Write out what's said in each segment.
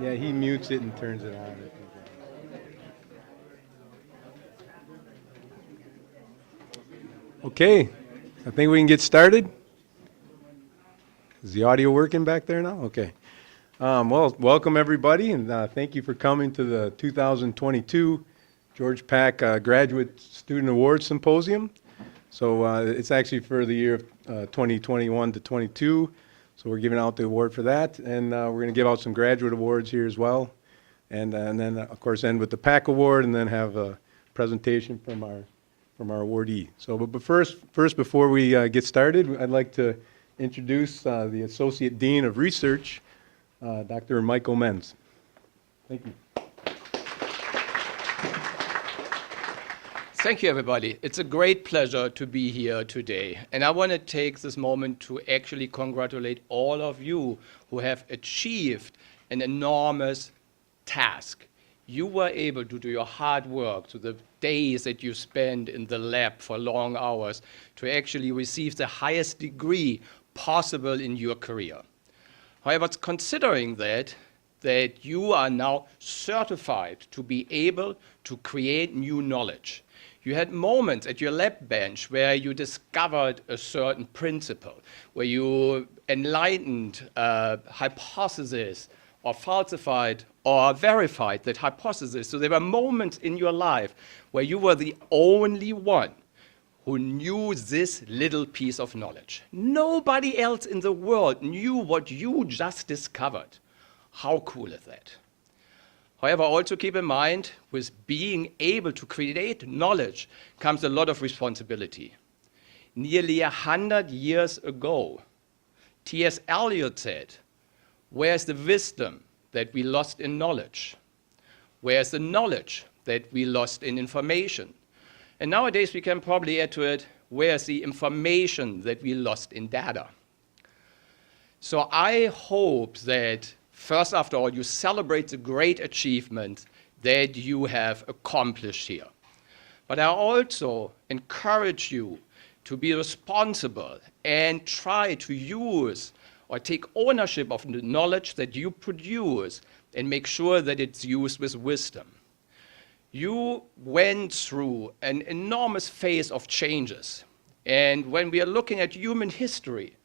Yeah, he mutes it and turns it on. Okay, I think we can get started. Is the audio working back there now? Okay. Well, welcome everybody, and thank you for coming to the 2022 George Pack Graduate Student Awards Symposium. So it's actually for the year of 2021 to 22. So we're giving out the award for that, and we're going to give out some graduate awards here as well, and then of course end with the Pack Award, and then have a presentation from our awardee. So, but first before we get started, I'd like to introduce the Associate Dean of Research, Dr. Michael Menz. Thank you. Thank you, everybody. It's a great pleasure to be here today. And I want to take this moment to actually congratulate all of you who have achieved an enormous task. You were able to do your hard work, to the days that you spend in the lab for long hours, to actually receive the highest degree possible in your career. However, considering that you are now certified to be able to create new knowledge. You had moments at your lab bench where you discovered a certain principle, where you enlightened a hypothesis or falsified or verified that hypothesis. So there were moments in your life where you were the only one who knew this little piece of knowledge. Nobody else in the world knew what you just discovered. How cool is that? However, also keep in mind, with being able to create knowledge comes a lot of responsibility. Nearly 100 years ago, T.S. Eliot said, "Where's the wisdom that we lost in knowledge? Where's the knowledge that we lost in information?" And nowadays we can probably add to it, where's the information that we lost in data? So I hope that first, after all, you celebrate the great achievement that you have accomplished here. But I also encourage you to be responsible and try to use or take ownership of the knowledge that you produce and make sure that it's used with wisdom. You went through an enormous phase of changes. And when we are looking at human history,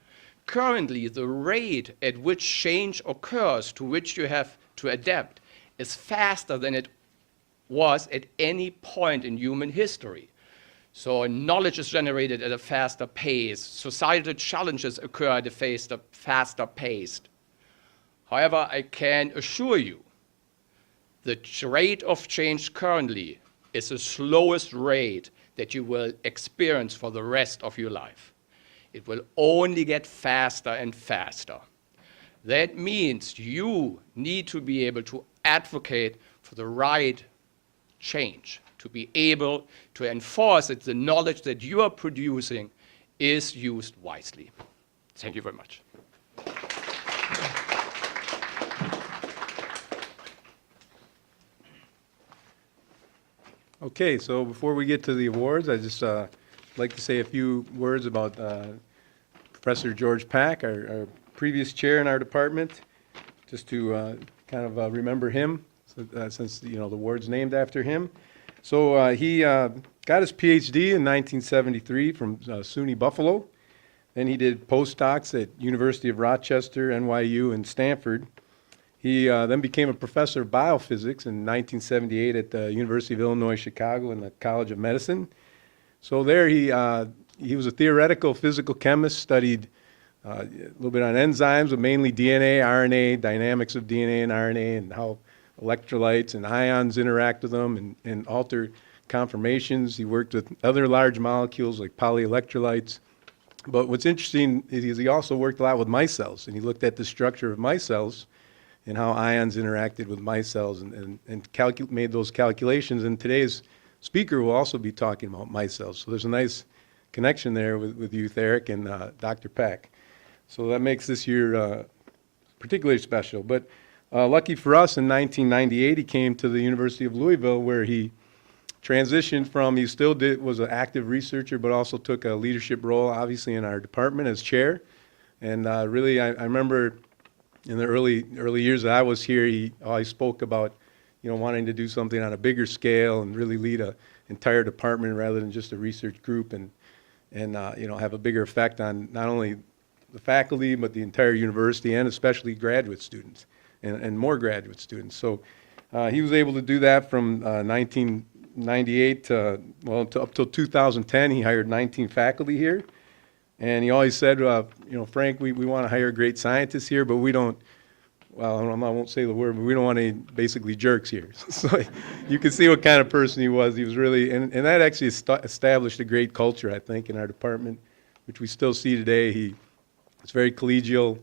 currently, the rate at which change occurs to which you have to adapt is faster than it was at any point in human history. So knowledge is generated at a faster pace. Societal challenges occur at a faster pace. However, I can assure you, the rate of change currently is the slowest rate that you will experience for the rest of your life. It will only get faster and faster. That means you need to be able to advocate for the right change, to be able to enforce that the knowledge that you are producing is used wisely. Thank you very much. Okay, so before we get to the awards, I just like to say a few words about Professor George Pack, our previous chair in our department, just to kind of remember him, since the award's named after him. So he got his PhD in 1973 from SUNY Buffalo. Then he did postdocs at University of Rochester, NYU, and Stanford. He then became a professor of biophysics in 1978 at the University of Illinois Chicago in the College of Medicine. So there he was a theoretical physical chemist, studied a little bit on enzymes, but mainly DNA, RNA, dynamics of DNA and RNA, and how electrolytes and ions interact with them and alter conformations. He worked with other large molecules like polyelectrolytes. But what's interesting is he also worked a lot with mice cells, and he looked at the structure of mice cells and how ions interacted with mice cells and made those calculations. And today's speaker will also be talking about mice cells. So there's a nice connection there with you, Eric, and Dr. Pack. So that makes this year particularly special. But lucky for us, in 1998, he came to the University of Louisville, where he transitioned from, he still was an active researcher, but also took a leadership role, obviously, in our department as chair. And really, I remember in the early years that I was here, he always spoke about, wanting to do something on a bigger scale and really lead a entire department rather than just a research group, and have a bigger effect on not only the faculty but the entire university and especially graduate students and more graduate students. So he was able to do that from 1998 to up till 2010. He hired 19 faculty here. And he always said, Frank, we want to hire great scientists here, but we don't, well, I won't say the word, but we don't want any basically jerks here. So you can see what kind of person he was. He was really, and that actually established a great culture, I think, in our department, which we still see today. It's very collegial.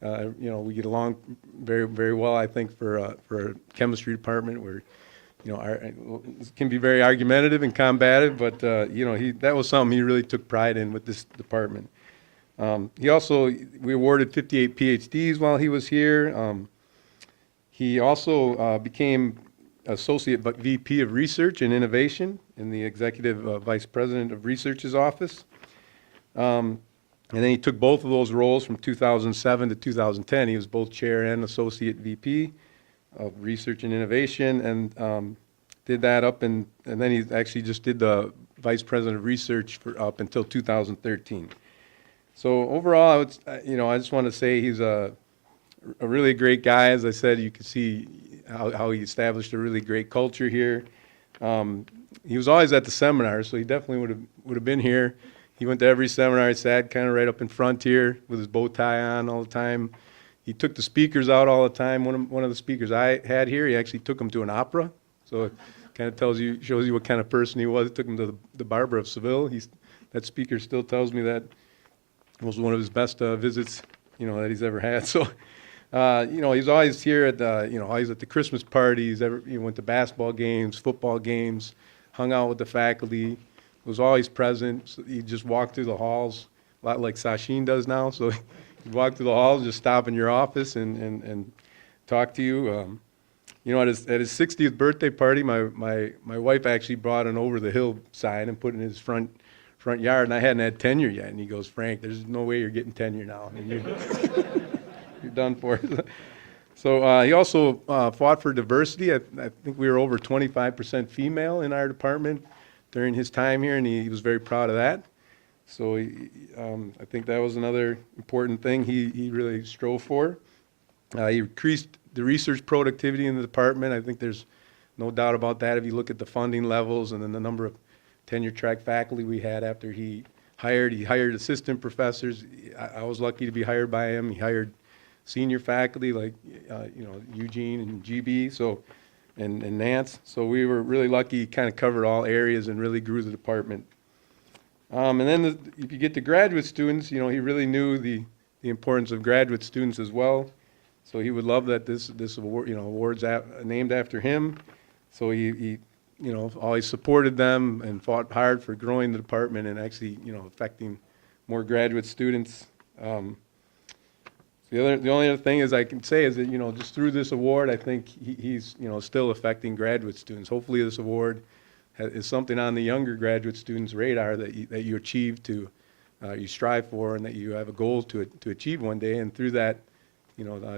We get along very, very well, I think, for a chemistry department where, it can be very argumentative and combative, but, that was something he really took pride in with this department. We awarded 58 PhDs while he was here. He also became Associate VP of Research and Innovation in the Executive Vice President of Research's office. And then he took both of those roles from 2007 to 2010. He was both Chair and Associate VP of Research and Innovation, and did that and then he actually just did the Vice President of Research for up until 2013. So overall, I just want to say he's a really great guy. As I said, you can see how he established a really great culture here. He was always at the seminars, so he definitely would have been here. He went to every seminar. He sat kind of right up in front here with his bow tie on all the time. He took the speakers out all the time. One of the speakers I had here, he actually took him to an opera. So it kind of shows you what kind of person he was. He took him to the Barber of Seville. That speaker still tells me that was one of his best visits, that he's ever had. So, he's always here at always at the Christmas parties. He went to basketball games, football games, hung out with the faculty, was always present. So he just walked through the halls, a lot like Sachin does now. So he'd walk through the halls, just stop in your office and talk to you. At his 60th birthday party, my wife actually brought an Over the Hill sign and put it in his front yard, and I hadn't had tenure yet. And he goes, Frank, there's no way you're getting tenure now. I mean, you're done for. So he also fought for diversity. I think we were over 25% female in our department during his time here, and he was very proud of that. So I think that was another important thing he really strove for. He increased the research productivity in the department. I think there's no doubt about that if you look at the funding levels and then the number of tenure-track faculty we had after he hired assistant professors. I was lucky to be hired by him. He hired senior faculty like Eugene and GB, and Nance. So we were really lucky. He kind of covered all areas and really grew the department. And then if you get to graduate students, he really knew the importance of graduate students as well. So he would love that this award, awards named after him. So he always supported them and fought hard for growing the department and actually, affecting more graduate students. The only other thing is I can say is that, just through this award, I think he's, still affecting graduate students. Hopefully this award is something on the younger graduate students' radar that you achieve you strive for, and that you have a goal to achieve one day. And through that,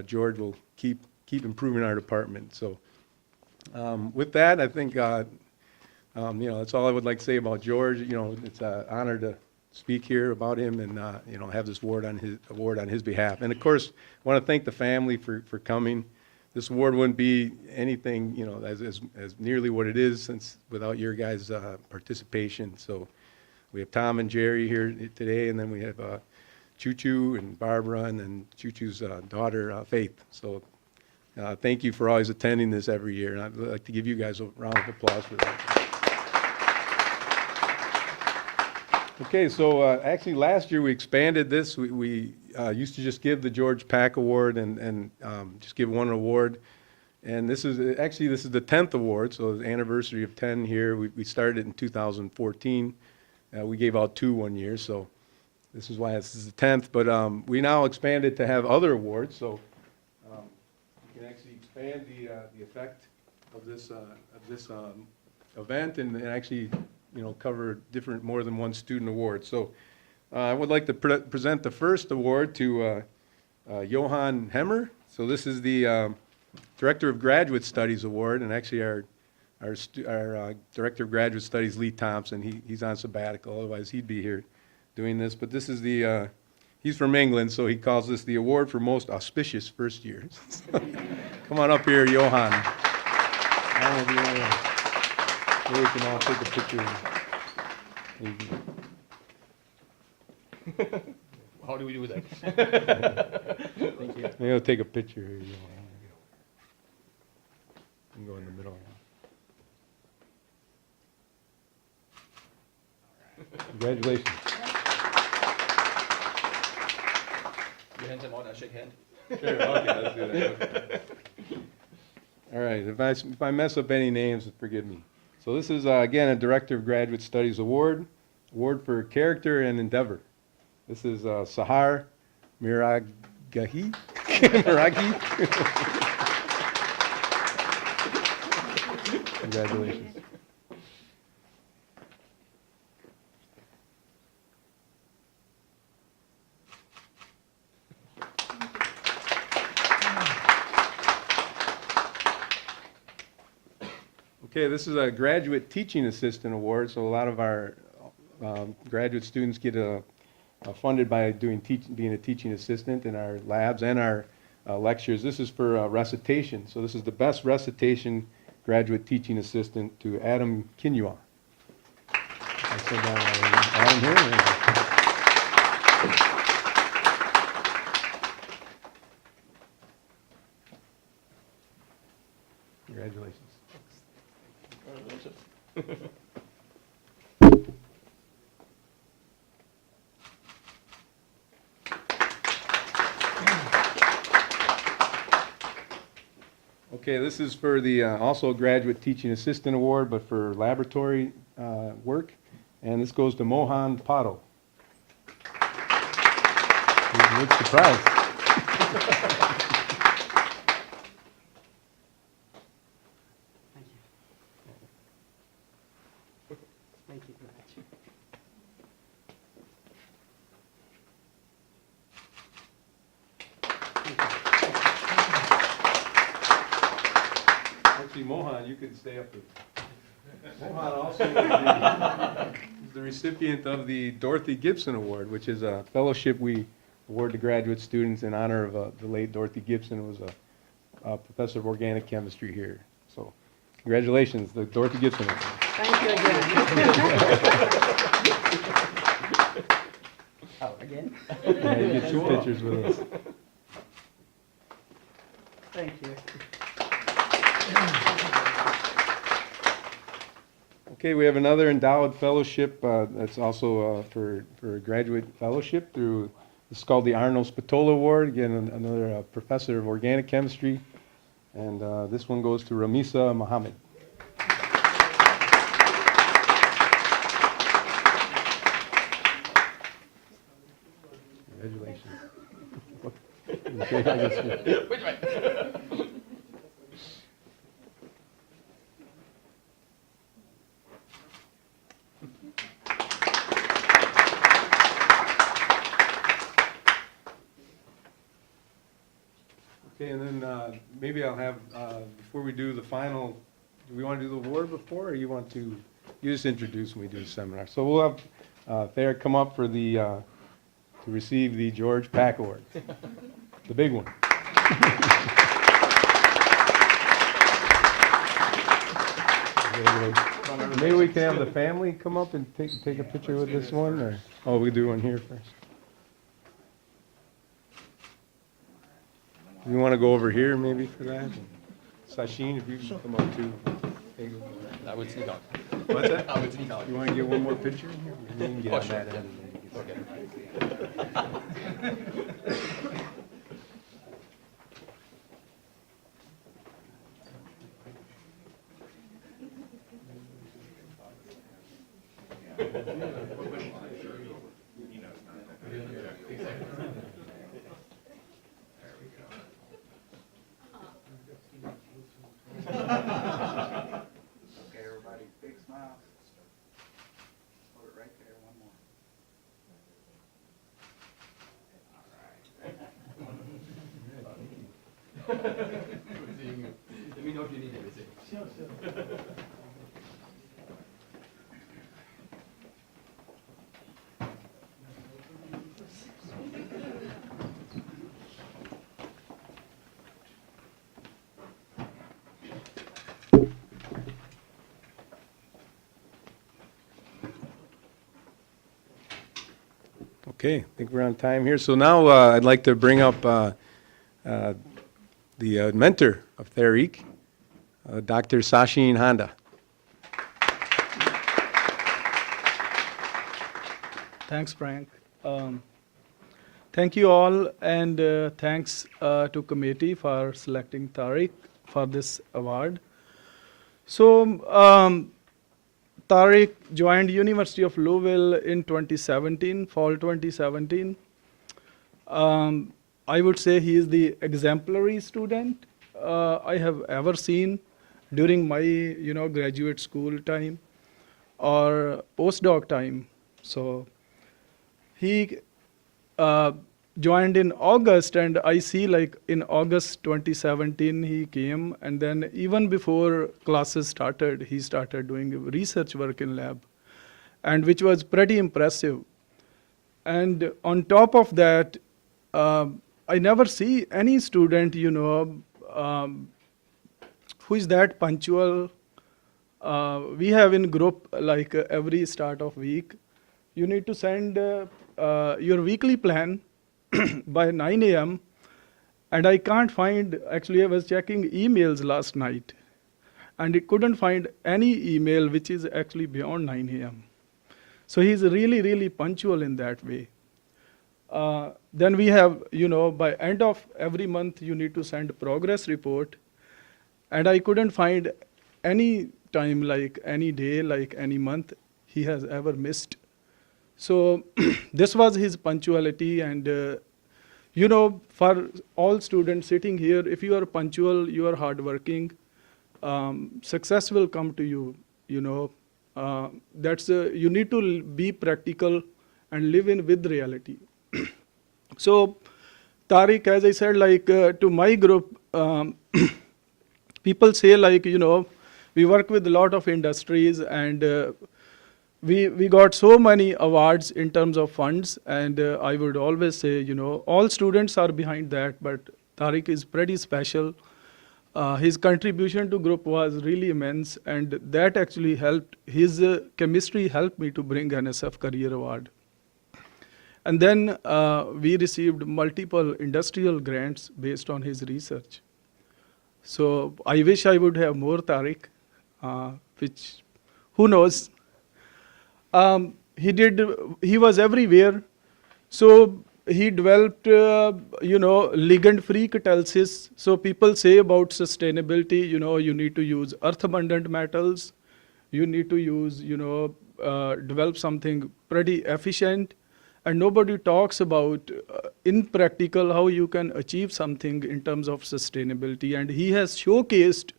George will keep improving our department. So with that, I think, that's all I would like to say about George. It's an honor to speak here about him and, have this award on his behalf. And of course, I want to thank the family for coming. This award wouldn't be anything, as nearly what it is without your guys' participation. So we have Tom and Jerry here today, and then we have Choo-Choo and Barbara, and then Choo-Choo's daughter, Faith. So thank you for always attending this every year, and I'd like to give you guys a round of applause for that. Okay, so actually last year we expanded this. We used to just give the George Pack Award and just give one award. And this is the 10th award, so the anniversary of 10 here. We started in 2014. We gave out 2 one year, so this is why this is the 10th. But we now expanded to have other awards, so we can actually expand the effect of this event and actually cover more than one student award. So I would like to present the first award to Johan Hemmer. So this is the Director of Graduate Studies Award, and actually our Director of Graduate Studies, Lee Thompson, he's on sabbatical, otherwise he'd be here doing this. But this is the, he's from England, so he calls this the Award for Most Auspicious First Years. Come on up here, Johan. I don't know if you want to, maybe we can all take a picture. How do we do that? Maybe I'll take a picture here, Johan. You can go in the middle. Congratulations. You hand them out, I shake hand. Sure, okay, let's do that. All right, if I mess up any names, forgive me. So this is, again, a Director of Graduate Studies Award for Character and Endeavor. This is Sahar Miragahi. Miragi. Congratulations. Okay, this is a Graduate Teaching Assistant Award, so a lot of our graduate students get funded by being a teaching assistant in our labs and our lectures. This is for recitation, so this is the best recitation graduate teaching assistant to Adam Kinyua. I said Adam here. Congratulations. Okay, this is for the also Graduate Teaching Assistant Award, but for laboratory work, and this goes to Mohan Pato. You look surprised. Thank you very much. Actually, Mohan, you can stay up here. Mohan also is the recipient of the Dorothy Gibson Award, which is a fellowship we award to graduate students in honor of the late Dorothy Gibson, who was a professor of organic chemistry here. So, congratulations, the Dorothy Gibson Award. Thank you again. Oh, again? Yeah, you get two pictures with us. Thank you. Okay, we have another endowed fellowship that's also for a graduate fellowship through, it's called the Arno Spatola Award. Again, another professor of organic chemistry. And this one goes to Ramisa Mohammed. Congratulations. Okay, I guess Wait a minute. Okay, and then maybe I'll have, before we do the final, do we want to do the award before, or you want to, you just introduce when we do the seminar. So we'll have Thayer come up for the, to receive the George Pack Award, the big one. Maybe we can have the family come up and take a picture with this one, or, oh, we do one here first. You want to go over here maybe for that? Sasheen, if you can come up too. I will sneak out. What's that? I will sneak out. You want to get one more picture in here? You can get Oh, on sure, that yeah. end. Okay. Okay, everybody, big smile. Hold it right there, one more. All right. if you need anything. Sure, sure. Okay, I think we're on time here. So now I'd like to bring up the mentor of Tariq, Dr. Sachin Honda. Thanks, Frank. Thank you all, and thanks to committee for selecting Tariq for this award. So, Tariq joined University of Louisville in 2017, fall 2017. I would say he is the exemplary student I have ever seen during my, graduate school time or postdoc time. So he joined in August, and I see like in August 2017 he came, and then even before classes started, he started doing research work in lab, and which was pretty impressive. And on top of that, I never see any student, who is that punctual. We have in group like every start of week, you need to send your weekly plan by 9 a.m. And I can't find, actually I was checking emails last night, and it couldn't find any email which is actually beyond 9 a.m. So he's really, really punctual in that way. Then we have, by end of every month, you need to send progress report. And I couldn't find any time, like any day, like any month, he has ever missed. So this was his punctuality, and for all students sitting here, if you are punctual, you are hardworking, success will come to you. You need to be practical and live in with reality. So Tariq, as I said, like to my group, people say like, we work with a lot of industries, and we got so many awards in terms of funds, and I would always say, all students are behind that, but Tariq is pretty special. His contribution to group was really immense, and that actually helped. His chemistry helped me to bring NSF Career Award. And then we received multiple industrial grants based on his research. So I wish I would have more Tariq, which, who knows? He was everywhere. So he developed, ligand-free catalysis. So people say about sustainability, you need to use earth-abundant metals. You need to use, develop something pretty efficient. And nobody talks about, in practical, how you can achieve something in terms of sustainability. And he has showcased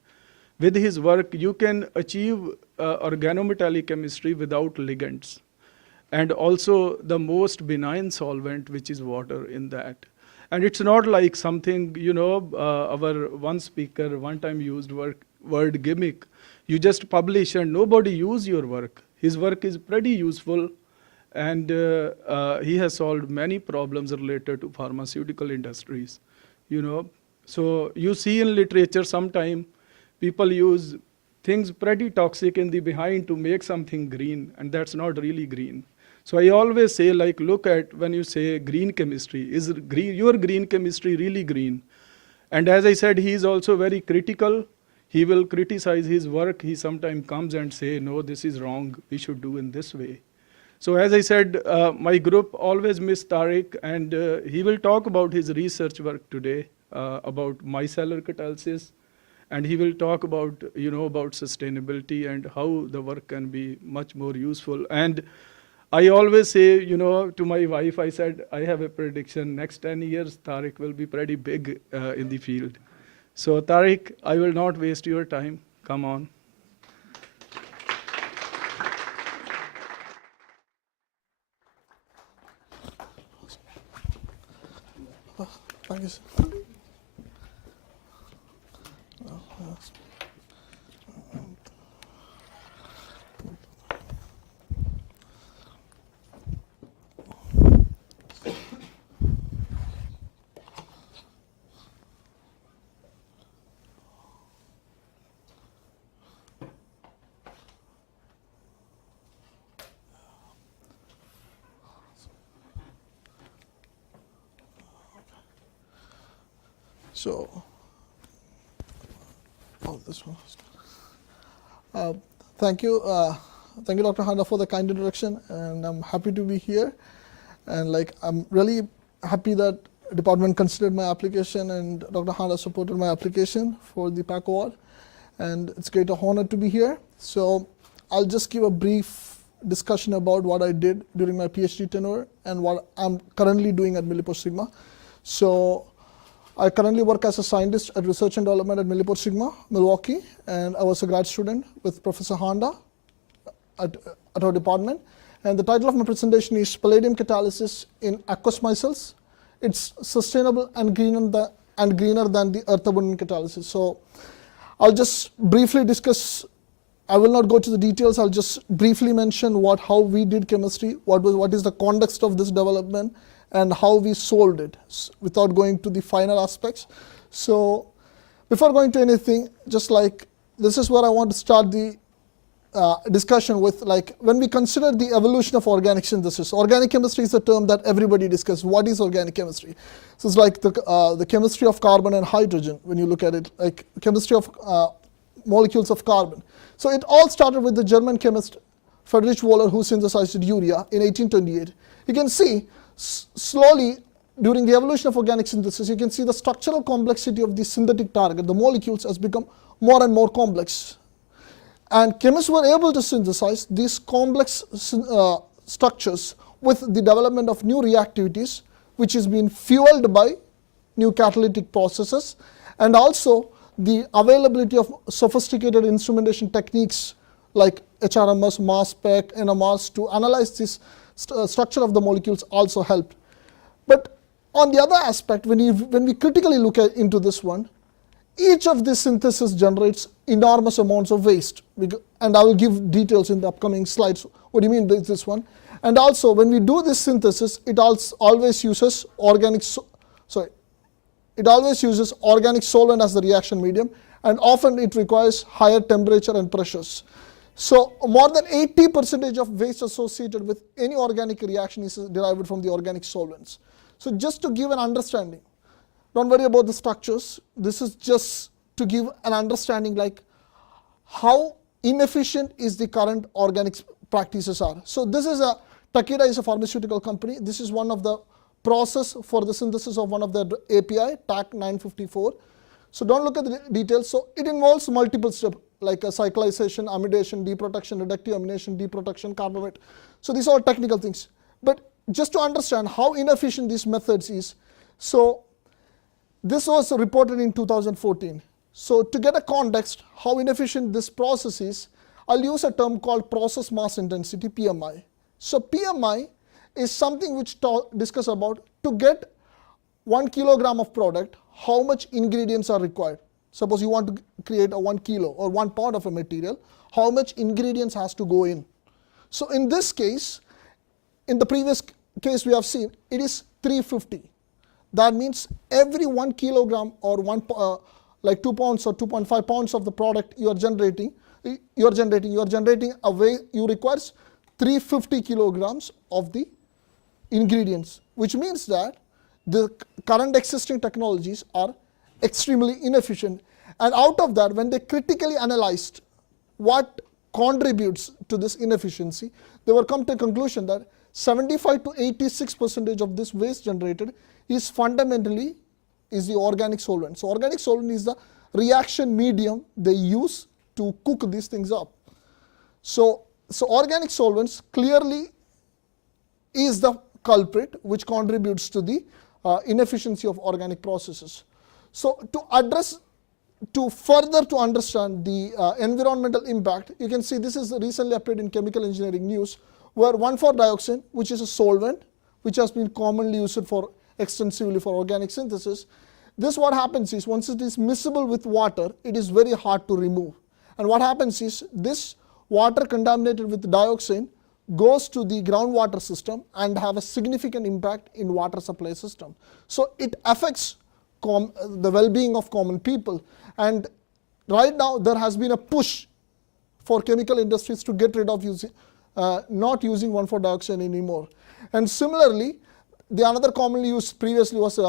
with his work, you can achieve organometallic chemistry without ligands. And also the most benign solvent, which is water in that. And it's not like something, our one speaker one time used word gimmick. You just publish and nobody use your work. His work is pretty useful. And he has solved many problems related to pharmaceutical industries, So you see in literature sometime people use things pretty toxic in the behind to make something green, and that's not really green. So I always say, like, look at when you say green chemistry, is your green chemistry really green? And as I said, he is also very critical. He will criticize his work. He sometimes comes and say, no, this is wrong. We should do in this way. So as I said, my group always miss Tariq, and he will talk about his research work today, about micellar catalysis, and he will talk about, about sustainability and how the work can be much more useful. And I always say, to my wife, I said, I have a prediction, next 10 years, Tariq will be pretty big in the field. So Tariq, I will not waste your time. Come on. Thank you. So, oh, this one. Thank you, Dr. Handa, for the kind introduction, and I'm happy to be here. And like, I'm really happy that department considered my application, and Dr. Handa supported my application for the PAC award. And it's a great honor to be here. So, I'll just give a brief discussion about what I did during my PhD tenure and what I'm currently doing at Millipore Sigma. So, I currently work as a scientist at Research and Development at Millipore Sigma, Milwaukee, and I was a grad student with Professor Handa at our department. And the title of my presentation is Palladium Catalysis in Aqueous Micelles. It's sustainable and greener than the earth abundant catalysis. So, I'll just briefly discuss. I will not go to the details. I'll just briefly mention how we did chemistry, what is the context of this development, and how we solved it without going to the final aspects. So before going to anything, just like this is where I want to start the discussion with, like, when we consider the evolution of organic synthesis. Organic chemistry is a term that everybody discusses. What is organic chemistry? So it's like the chemistry of carbon and hydrogen when you look at it, like chemistry of molecules of carbon. So it all started with the German chemist Friedrich Wöhler, who synthesized urea in 1828. You can see slowly during the evolution of organic synthesis, you can see the structural complexity of the synthetic target, the molecules, has become more and more complex. And chemists were able to synthesize these complex structures with the development of new reactivities, which is being fueled by new catalytic processes, and also the availability of sophisticated instrumentation techniques like HRMS, mass spec, NMRs to analyze this structure of the molecules also helped. But on the other aspect, when we critically look into this one, each of these synthesis generates enormous amounts of waste. And I will give details in the upcoming slides. What do you mean by this one? And also, when we do this synthesis, it always uses organic solvent as the reaction medium, and often it requires higher temperature and pressures. So more than 80% of waste associated with any organic reaction is derived from the organic solvents. So just to give an understanding, don't worry about the structures. This is just to give an understanding like how inefficient is the current organic practices are. So this is Takeda is a pharmaceutical company. This is one of the process for the synthesis of one of the API, TAC 954. So don't look at the details. So it involves multiple steps like a cyclization, amidation, deprotection, reductive amination, deprotection, carbamate. So these are all technical things. But just to understand how inefficient these methods is, so this was reported in 2014. So to get a context how inefficient this process is, I'll use a term called process mass intensity, PMI. So PMI is something which discuss about to get 1 kilogram of product, how much ingredients are required. Suppose you want to create a 1 kilo or 1 pound of a material, how much ingredients has to go in. So in this case, in the previous case we have seen, it is 350. That means every 1 kilogram or like 2 pounds or 2.5 pounds of the product you are generating you requires 350 kilograms of the ingredients, which means that the current existing technologies are extremely inefficient. And out of that, when they critically analyzed what contributes to this inefficiency, they were come to a conclusion that 75 to 86% of this waste generated is fundamentally the organic solvent. So organic solvent is the reaction medium they use to cook these things up. So organic solvents clearly is the culprit which contributes to the inefficiency of organic processes. So to further understand the environmental impact, you can see this is recently appeared in Chemical Engineering News, where 1,4-dioxane, which is a solvent which has been commonly used extensively for organic synthesis. This what happens is once it is miscible with water, it is very hard to remove. And what happens is this water contaminated with dioxane goes to the groundwater system and have a significant impact in water supply system. So it affects the well-being of common people. And right now there has been a push for chemical industries to get rid of not using 1,4-dioxane anymore. And similarly, the another commonly used previously was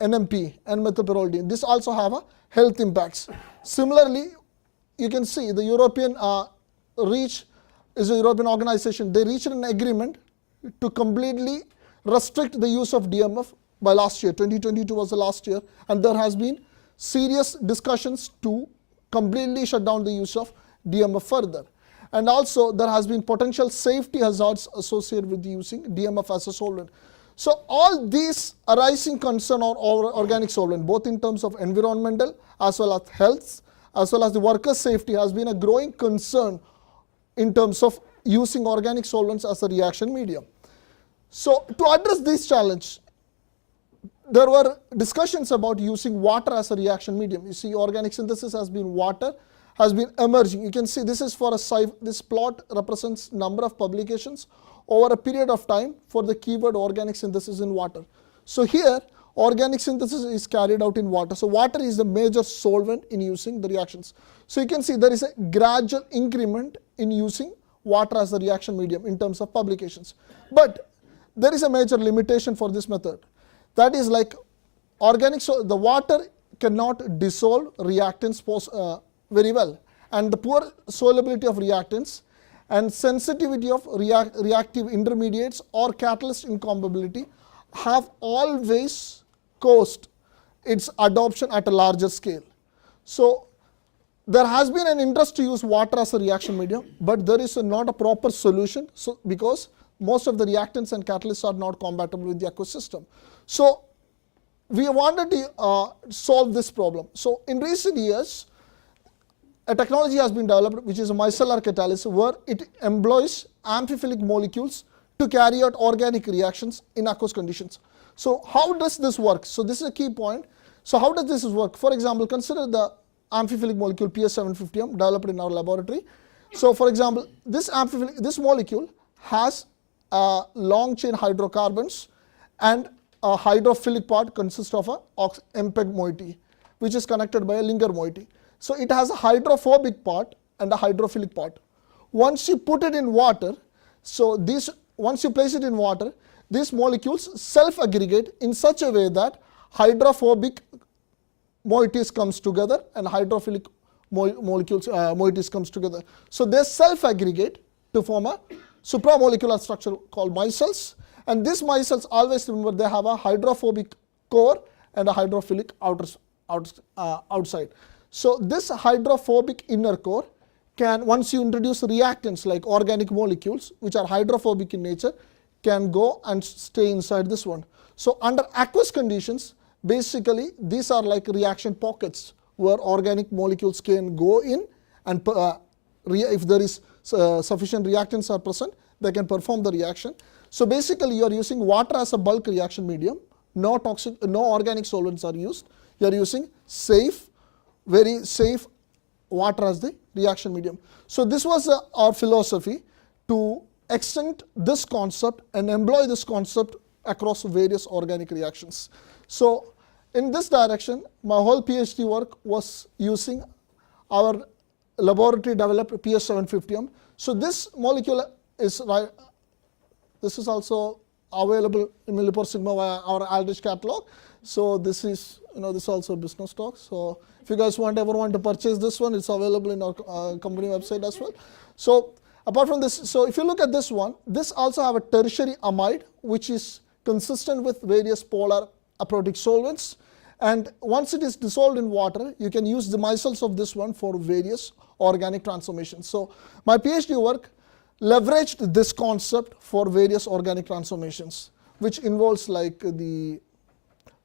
NMP, N-methylpyrrolidine. This also have a health impacts. Similarly, you can see the European REACH is a European organization. They reached an agreement to completely restrict the use of DMF by last year. 2022 was the last year, and there has been serious discussions to completely shut down the use of DMF further. And also there has been potential safety hazards associated with using DMF as a solvent. So all these arising concern on organic solvent, both in terms of environmental as well as health, as well as the worker safety, has been a growing concern in terms of using organic solvents as a reaction medium. So to address this challenge, there were discussions about using water as a reaction medium. You see, organic synthesis has been water, has been emerging. You can see this is for this plot represents number of publications over a period of time for the keyword organic synthesis in water. So here, organic synthesis is carried out in water. So water is the major solvent in using the reactions. So you can see there is a gradual increment in using water as a reaction medium in terms of publications. But there is a major limitation for this method. That is like the water cannot dissolve reactants very well, and the poor solubility of reactants and sensitivity of reactive intermediates or catalyst incompatibility have always caused its adoption at a larger scale. So there has been an interest to use water as a reaction medium, but there is not a proper solution, so because most of the reactants and catalysts are not compatible with the aqueous system. So we wanted to solve this problem. So in recent years, a technology has been developed which is a micellar catalysis, where it employs amphiphilic molecules to carry out organic reactions in aqueous conditions. So how does this work? So this is a key point. So how does this work? For example, consider the amphiphilic molecule PS750M developed in our laboratory. So for example, this molecule has long chain hydrocarbons, and a hydrophilic part consists of a MPEG moiety, which is connected by a linker moiety. So it has a hydrophobic part and a hydrophilic part. Once you put it in water, once you place it in water, these molecules self-aggregate in such a way that hydrophobic moieties comes together and hydrophilic moieties comes together. So they self-aggregate to form a supramolecular structure called micelles, and these micelles, always remember, they have a hydrophobic core and a hydrophilic outside. So this hydrophobic inner core can, once you introduce reactants like organic molecules which are hydrophobic in nature, can go and stay inside this one. So under aqueous conditions, basically these are like reaction pockets where organic molecules can go in, and if there is sufficient reactants are present, they can perform the reaction. So basically you are using water as a bulk reaction medium, no organic solvents are used. You are using very safe water as the reaction medium. So this was our philosophy, to extend this concept and employ this concept across various organic reactions. So in this direction, my whole PhD work was using our laboratory developed PS750M. So this molecule is this is also available in Millipore Sigma via our Aldrich catalog. So this is, this is also a business talk. So if you guys ever want to purchase this one, it's available in our company website as well. So apart from this, so if you look at this one, this also have a tertiary amide which is consistent with various polar aprotic solvents, and once it is dissolved in water, you can use the micelles of this one for various organic transformations. So my PhD work leveraged this concept for various organic transformations, which involves like the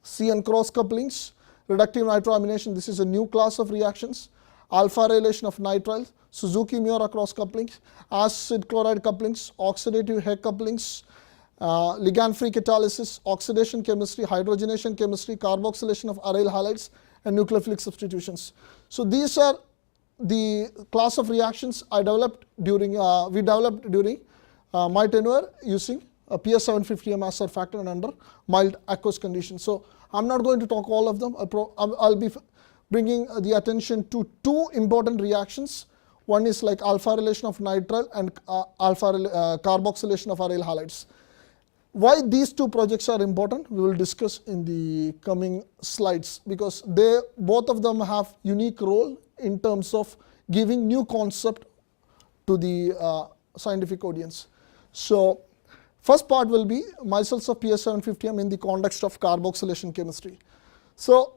CN cross couplings, reductive nitroamination. This is a new class of reactions, alpha rylation of nitrile, Suzuki-Miura cross couplings, acid chloride couplings, oxidative Heck couplings, ligand-free catalysis, oxidation chemistry, hydrogenation chemistry, carboxylation of aryl halides, and nucleophilic substitutions. So these are the class of reactions we developed during my tenure using a PS750M as surfactant and under mild aqueous conditions. So I'm not going to talk all of them. I'll be bringing the attention to two important reactions. One is like alpha rylation of nitrile and carboxylation of aryl halides. why these two projects are important, we will discuss in the coming slides, because both of them have unique role in terms of giving new concept to the scientific audience. So first part will be micelles of PS750M in the context of carboxylation chemistry. So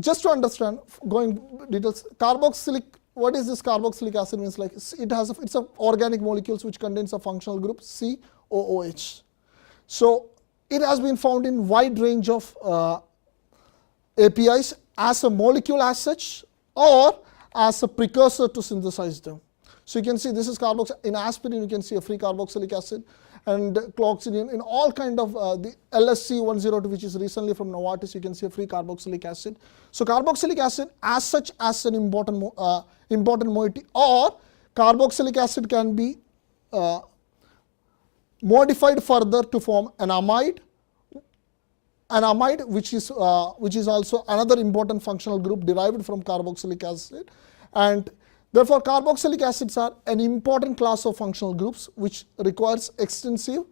just to understand, going details, carboxylic, what is this carboxylic acid means? Like it's an organic molecules which contains a functional group COOH. So it has been found in wide range of APIs as a molecule as such, or as a precursor to synthesize them. So you can see this is in aspirin you can see a free carboxylic acid, and cloxidine in all kind of the LSC-102, which is recently from Novartis, you can see a free carboxylic acid. So carboxylic acid as such as an important moiety, or carboxylic acid can be modified further to form an amide, which is also another important functional group derived from carboxylic acid, and therefore carboxylic acids are an important class of functional groups which requires extensive,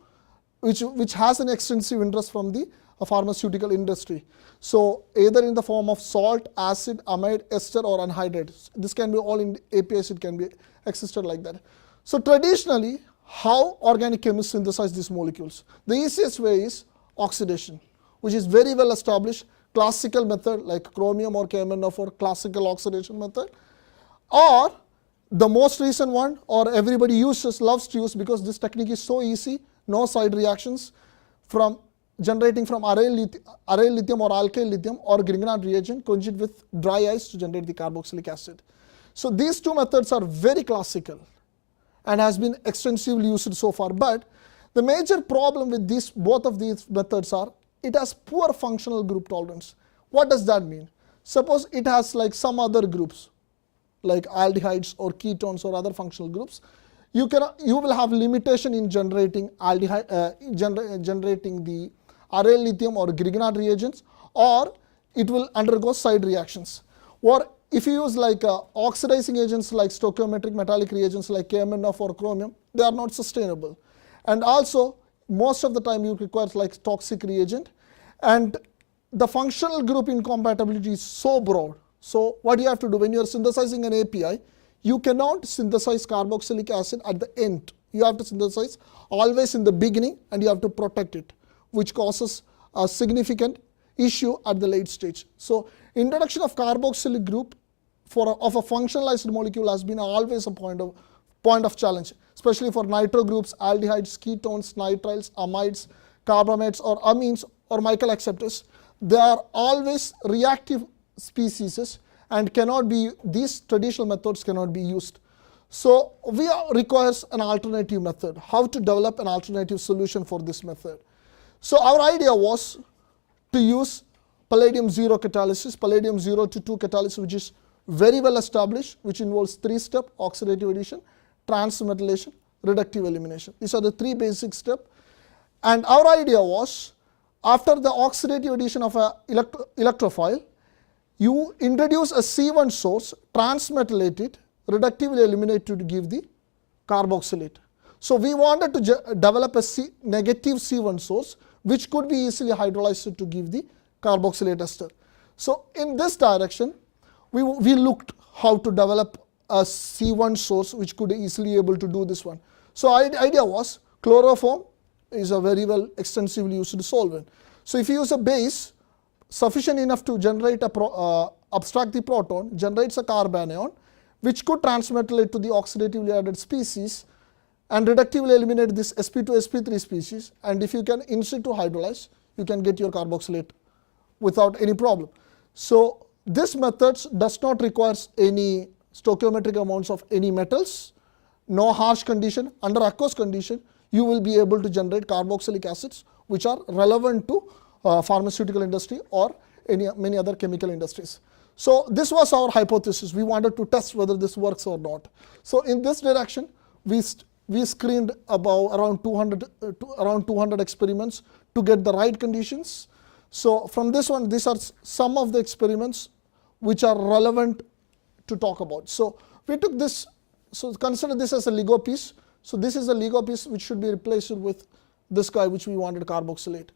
which has an extensive interest from the pharmaceutical industry. So either in the form of salt, acid, amide, ester, or anhydride. This can be all in APIs, it can be existed like that. So traditionally, how organic chemists synthesize these molecules? The easiest way is oxidation, which is very well established classical method like chromium or KMnO4 classical oxidation method, or the most recent one, or everybody loves to use because this technique is so easy, no side reactions from generating from aryl lithium or alkyl lithium or Grignard reagent conjugate with dry ice to generate the carboxylic acid. So these two methods are very classical and has been extensively used so far, but the major problem with both of these methods are it has poor functional group tolerance. What does that mean? Suppose it has like some other groups like aldehydes or ketones or other functional groups, you will have limitation in generating generating the aryl lithium or Grignard reagents, or it will undergo side reactions. Or if you use like oxidizing agents like stoichiometric metallic reagents like KMnO4 or chromium, they are not sustainable. And also most of the time you require like toxic reagent, and the functional group incompatibility is so broad. So what you have to do when you are synthesizing an API, you cannot synthesize carboxylic acid at the end. You have to synthesize always in the beginning, and you have to protect it, which causes a significant issue at the late stage. So introduction of carboxylic group of a functionalized molecule has been always a point of challenge, especially for nitro groups, aldehydes, ketones, nitriles, amides, carbamates, or amines, or Michael acceptors. They are always reactive species and these traditional methods cannot be used. So requires an alternative method, how to develop an alternative solution for this method. So our idea was to use palladium 0 catalysis, palladium 0 to 2 catalysis, which is very well established, which involves 3-step oxidative addition, transmetallation, reductive elimination. These are the 3 basic steps. And our idea was, after the oxidative addition of an electrophile, you introduce a C1 source, transmetallate it, reductively eliminate to give the carboxylate. So we wanted to develop a negative C1 source which could be easily hydrolyzed to give the carboxylate ester. So in this direction, we looked how to develop a C1 source which could easily able to do this one. So idea was chloroform is a very well extensively used solvent. So if you use a base sufficient enough to generate abstract the proton, generates a carbanion, which could transmetallate to the oxidatively added species and reductively eliminate this sp2, sp3 species, and if you can in situ hydrolyze, you can get your carboxylate without any problem. So this method does not require any stoichiometric amounts of any metals, no harsh condition. Under aqueous condition, you will be able to generate carboxylic acids which are relevant to pharmaceutical industry or many other chemical industries. So this was our hypothesis. We wanted to test whether this works or not. So in this direction, we screened around 200 experiments to get the right conditions. So from this one, these are some of the experiments which are relevant to talk about. So we took this, so consider this as a Lego piece. So this is a Lego piece which should be replaced with this guy which we wanted to carboxylate.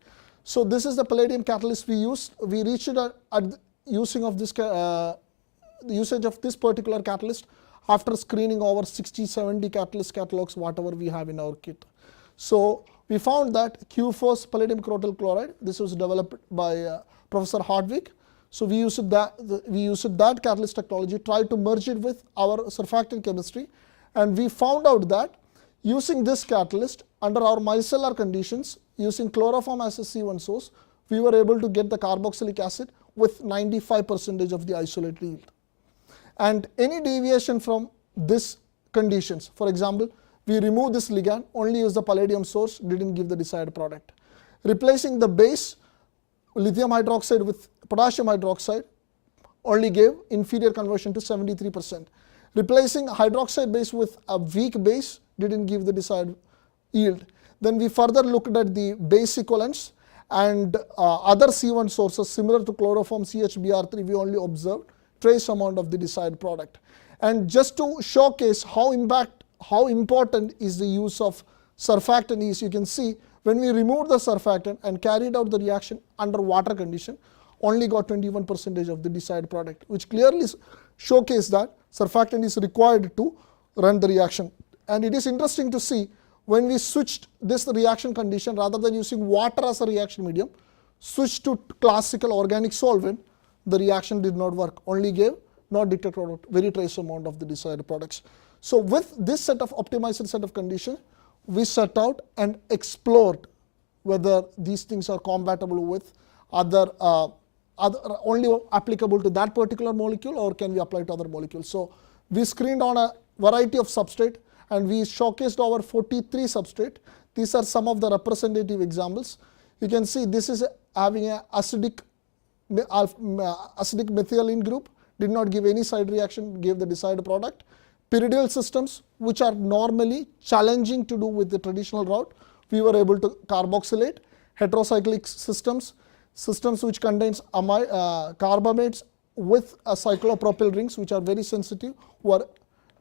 So this is the palladium catalyst we used. We reached it at the using of this the usage of this particular catalyst after screening over 60-70 catalyst catalogs whatever we have in our kit. So we found that Q-Force palladium crotyl chloride, this was developed by Professor Hardwick. So we used that catalyst technology, tried to merge it with our surfactant chemistry, and we found out that using this catalyst under our micellar conditions, using chloroform as a C1 source, we were able to get the carboxylic acid with 95% of the isolated yield. And any deviation from this conditions, for example, we remove this ligand, only use the palladium source, didn't give the desired product. Replacing the base lithium hydroxide with potassium hydroxide only gave inferior conversion to 73%. Replacing hydroxide base with a weak base didn't give the desired yield. Then we further looked at the base equivalents and other C1 sources similar to chloroform CHBr3, we only observed trace amount of the desired product. And just to showcase how important is the use of surfactant is, you can see when we removed the surfactant and carried out the reaction under water condition, only got 21% of the desired product, which clearly showcase that surfactant is required to run the reaction. And it is interesting to see when we switched this reaction condition, rather than using water as a reaction medium, switched to classical organic solvent, the reaction did not work, only gave not detected very trace amount of the desired products. So with this set of optimized set of conditions, we set out and explored whether these things are compatible with other only applicable to that particular molecule, or can we apply to other molecules. So we screened on a variety of substrate and we showcased our 43 substrate. These are some of the representative examples. You can see this is having an acidic methylene group, did not give any side reaction, gave the desired product. Pyridyl systems, which are normally challenging to do with the traditional route, we were able to carboxylate. Heterocyclic systems which contains carbamates with cyclopropyl rings, which are very sensitive, were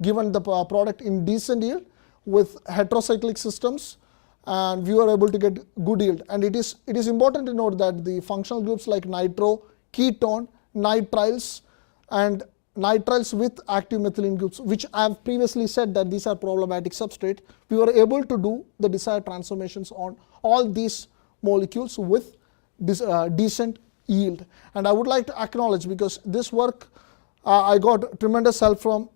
given the product in decent yield. With heterocyclic systems, and we were able to get good yield. And it is important to note that the functional groups like nitro, ketone, nitriles, and nitriles with active methylene groups, which I have previously said that these are problematic substrate, we were able to do the desired transformations on all these molecules with decent yield. And I would like to acknowledge, because this work I got tremendous help from,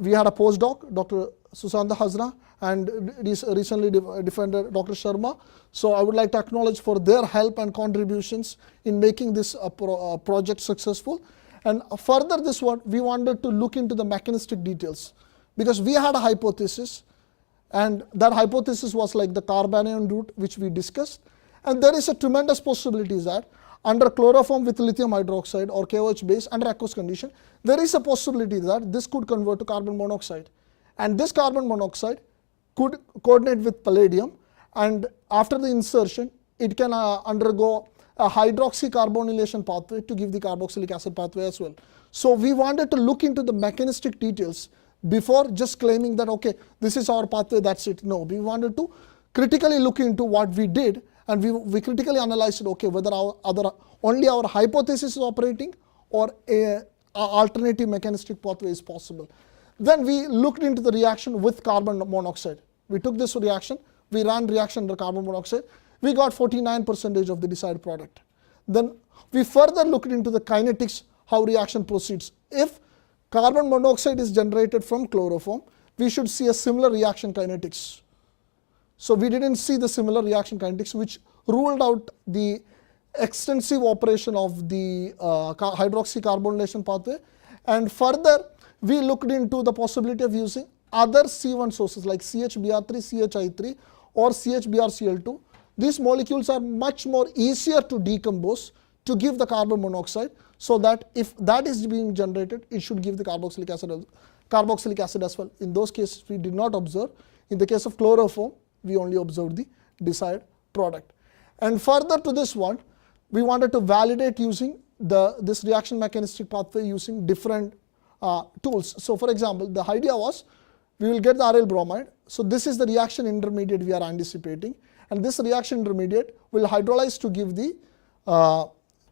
we had a postdoc, Dr. Susanta Hazra, and recently defended Dr. Sharma. So I would like to acknowledge for their help and contributions in making this project successful. And further this one, we wanted to look into the mechanistic details, because we had a hypothesis, and that hypothesis was like the carbanion route which we discussed. And there is a tremendous possibility that under chloroform with lithium hydroxide or KOH base under aqueous condition, there is a possibility that this could convert to carbon monoxide. And this carbon monoxide could coordinate with palladium, and after the insertion, it can undergo a hydroxycarbonylation pathway to give the carboxylic acid pathway as well. So we wanted to look into the mechanistic details before just claiming that, okay, this is our pathway, that's it. No, we wanted to critically look into what we did, and we critically analyzed, okay, whether only our hypothesis is operating or a alternative mechanistic pathway is possible. Then we looked into the reaction with carbon monoxide. We took this reaction, we ran reaction under carbon monoxide, we got 49% of the desired product. Then we further looked into the kinetics, how reaction proceeds. If carbon monoxide is generated from chloroform, we should see a similar reaction kinetics. So we didn't see the similar reaction kinetics, which ruled out the extensive operation of the hydroxycarbonylation pathway. And further, we looked into the possibility of using other C1 sources like CHBr3, CHI3 or CHBrCl2. These molecules are much more easier to decompose to give the carbon monoxide, so that if that is being generated, it should give the carboxylic acid as well. In those cases, we did not observe. In the case of chloroform, we only observed the desired product. And further to this one, we wanted to validate using this reaction mechanistic pathway using different tools. So for example, the idea was we will get the aryl bromide. So this is the reaction intermediate we are anticipating, and this reaction intermediate will hydrolyze to give the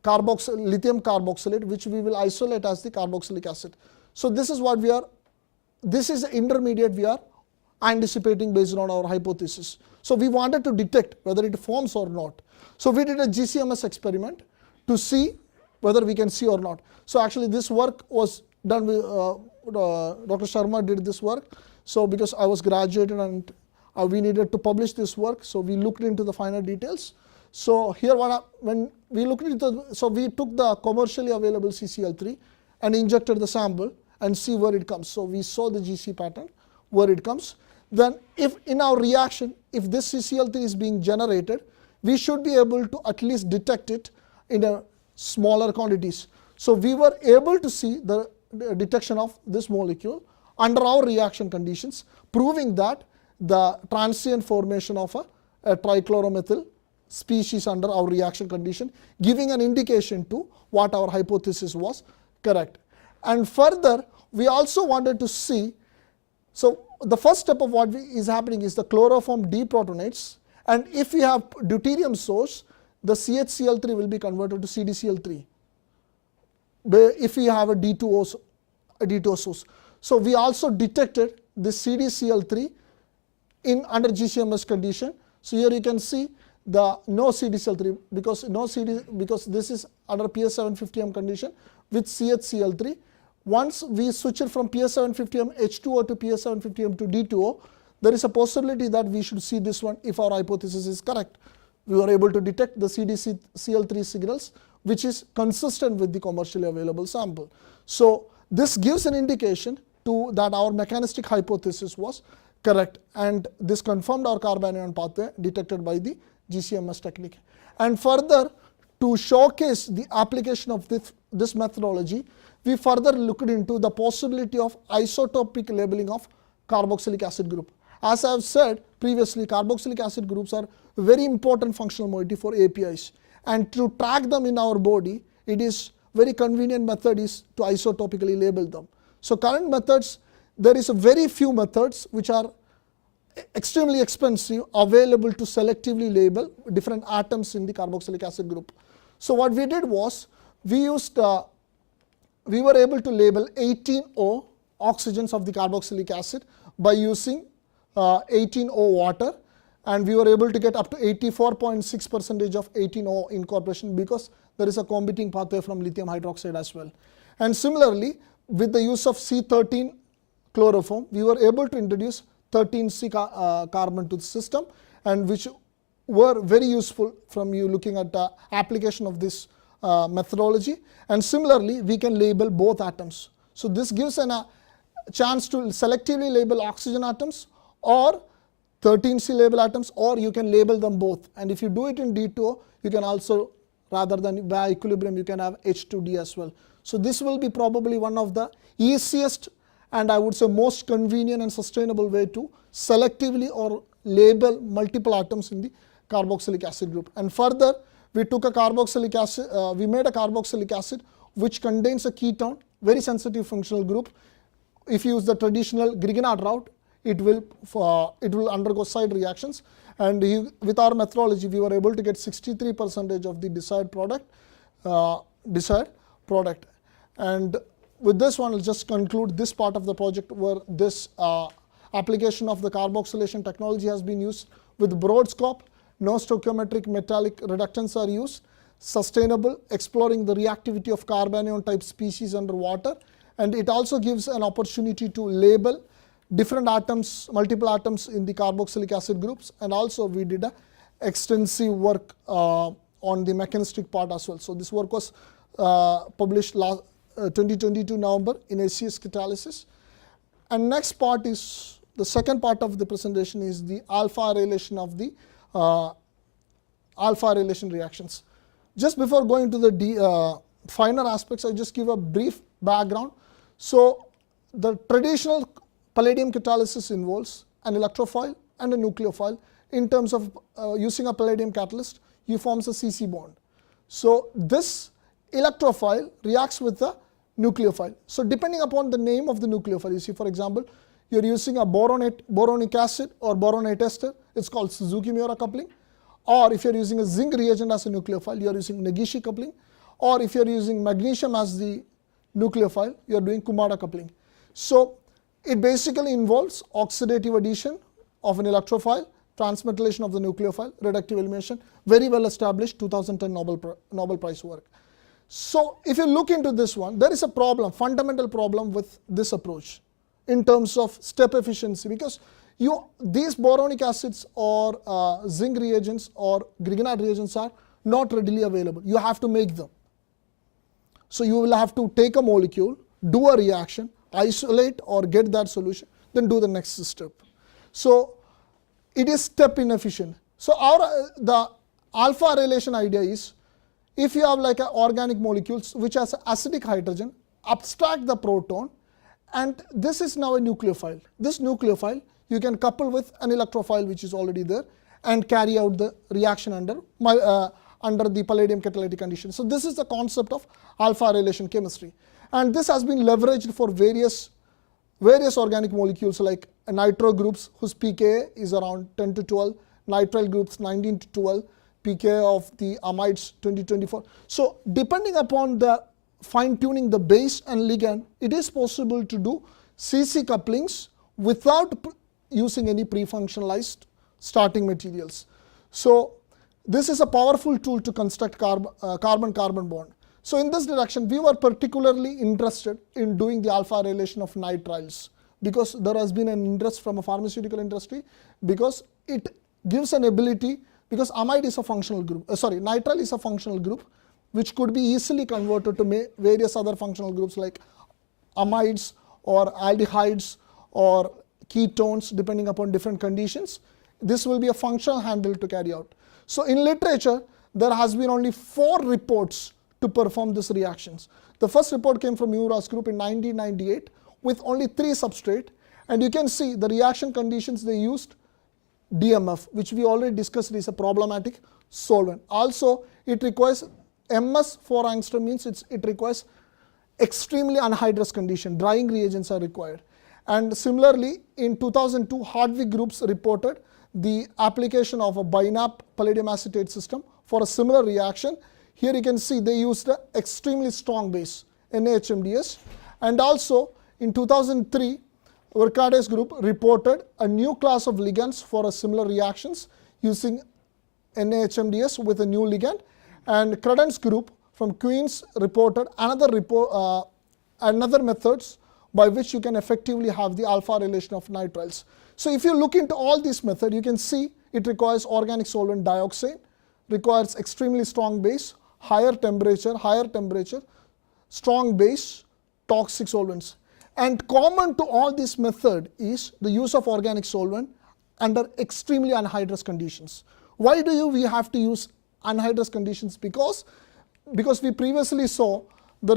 lithium carboxylate, which we will isolate as the carboxylic acid. So this is what this is the intermediate we are anticipating based on our hypothesis. So we wanted to detect whether it forms or not. So we did a GCMS experiment to see whether we can see or not. So actually this work was done with Dr. Sharma did this work. So because I was graduated and we needed to publish this work, so we looked into the finer details. So here when we looked into, so we took the commercially available CCl3 and injected the sample and see where it comes. So we saw the GC pattern where it comes. Then if in our reaction, if this CCl3 is being generated, we should be able to at least detect it in a smaller quantities. So we were able to see the detection of this molecule under our reaction conditions, proving that the transient formation of a trichloromethyl species under our reaction condition, giving an indication to what our hypothesis was correct. And further, we also wanted to see, so the first step of what is happening is the chloroform deprotonates, and if we have deuterium source, the CHCl3 will be converted to CDCl3 if we have a D2O source. So we also detected the CDCl3 under GCMS condition. So here you can see the no CDCl3 because this is under PS750M condition with CHCl3. Once we switch it from PS750M H2O to PS750M to D2O, there is a possibility that we should see this one if our hypothesis is correct. We were able to detect the CDCl3 signals, which is consistent with the commercially available sample. So this gives an indication to that our mechanistic hypothesis was correct, and this confirmed our carbanion pathway detected by the GCMS technique. And further, to showcase the application of this methodology, we further looked into the possibility of isotopic labeling of carboxylic acid group. As I have said previously, carboxylic acid groups are very important functional moiety for APIs, and to track them in our body, it is very convenient method is to isotopically label them. So current methods, there is a very few methods which are extremely expensive available to selectively label different atoms in the carboxylic acid group. So what we did was we were able to label 18O oxygens of the carboxylic acid by using 18O water, and we were able to get up to 84.6% of 18O incorporation because there is a competing pathway from lithium hydroxide as well. And similarly, with the use of C13 chloroform, we were able to introduce 13C carbon to the system, and which were very useful from you looking at the application of this methodology. And similarly, we can label both atoms. So this gives a chance to selectively label oxygen atoms or 13C label atoms, or you can label them both. And if you do it in D2O, you can also, rather than by equilibrium, you can have H2D as well. So this will be probably one of the easiest and I would say most convenient and sustainable way to selectively or label multiple atoms in the carboxylic acid group. And further, we took a carboxylic acid, we made a carboxylic acid which contains a ketone, very sensitive functional group. If you use the traditional Grignard route, it will undergo side reactions. And with our methodology, we were able to get 63% of the desired product. And with this one, I'll just conclude this part of the project where this application of the carboxylation technology has been used with broad scope. No stoichiometric metallic reductants are used. Sustainable, exploring the reactivity of carbanion type species under water. And it also gives an opportunity to label different atoms, multiple atoms in the carboxylic acid groups. And also we did a extensive work on the mechanistic part as well. So this work was published last 2022 November in ACS Catalysis. And next part is, the second part of the presentation is the alpha arylation of the alpha arylation reactions. Just before going to the finer aspects, I just give a brief background. So the traditional palladium catalysis involves an electrophile and a nucleophile. In terms of using a palladium catalyst, you forms a CC bond. So this electrophile reacts with the nucleophile. So depending upon the name of the nucleophile, you see, for example, you're using a boronic acid or boronate ester, it's called Suzuki-Miura coupling. Or if you're using a zinc reagent as a nucleophile, you're using Negishi coupling. Or if you're using magnesium as the nucleophile, you're doing Kumada coupling. So it basically involves oxidative addition of an electrophile, transmetallation of the nucleophile, reductive elimination, very well established 2010 Nobel Prize work. So if you look into this one, there is a problem, fundamental problem with this approach in terms of step efficiency, because these boronic acids or zinc reagents or Grignard reagents are not readily available. You have to make them. So you will have to take a molecule, do a reaction, isolate or get that solution, then do the next step. So it is step inefficient. So the alpha relation idea is, if you have like organic molecules which has acidic hydrogen, abstract the proton, and this is now a nucleophile. This nucleophile you can couple with an electrophile which is already there and carry out the reaction under the palladium catalytic condition. So this is the concept of alpha relation chemistry, and this has been leveraged for various organic molecules like nitro groups whose pKa is around 10 to 12, nitrile groups 19 to 12, pKa of the amides 20 to 24. So depending upon the fine-tuning the base and ligand, it is possible to do CC couplings without using any pre-functionalized starting materials. So this is a powerful tool to construct carbon-carbon bond. So in this direction, we were particularly interested in doing the alpha relation of nitriles, because there has been an interest from a pharmaceutical industry, because it gives an ability, because amide is a functional group, nitrile is a functional group which could be easily converted to various other functional groups like amides or aldehydes or ketones depending upon different conditions. This will be a functional handle to carry out. So in literature, there has been only 4 reports to perform these reactions. The first report came from Miura's group in 1998 with only 3 substrate, and you can see the reaction conditions they used DMF, which we already discussed is a problematic solvent. Also, it requires MS 4 angstrom, means it requires extremely anhydrous condition, drying reagents are required. And similarly, in 2002, Hardwick groups reported the application of a BINAP palladium acetate system for a similar reaction. Here you can see they used an extremely strong base, NaHMDS. And also in 2003, Vercade's group reported a new class of ligands for a similar reactions using NaHMDS with a new ligand. And Credence group from Queens reported another methods by which you can effectively have the alpha relation of nitriles. So if you look into all these methods, you can see it requires organic solvent dioxane, requires extremely strong base, higher temperature, strong base, toxic solvents. And common to all this method is the use of organic solvent under extremely anhydrous conditions. Why do we have to use anhydrous conditions? Because we previously saw the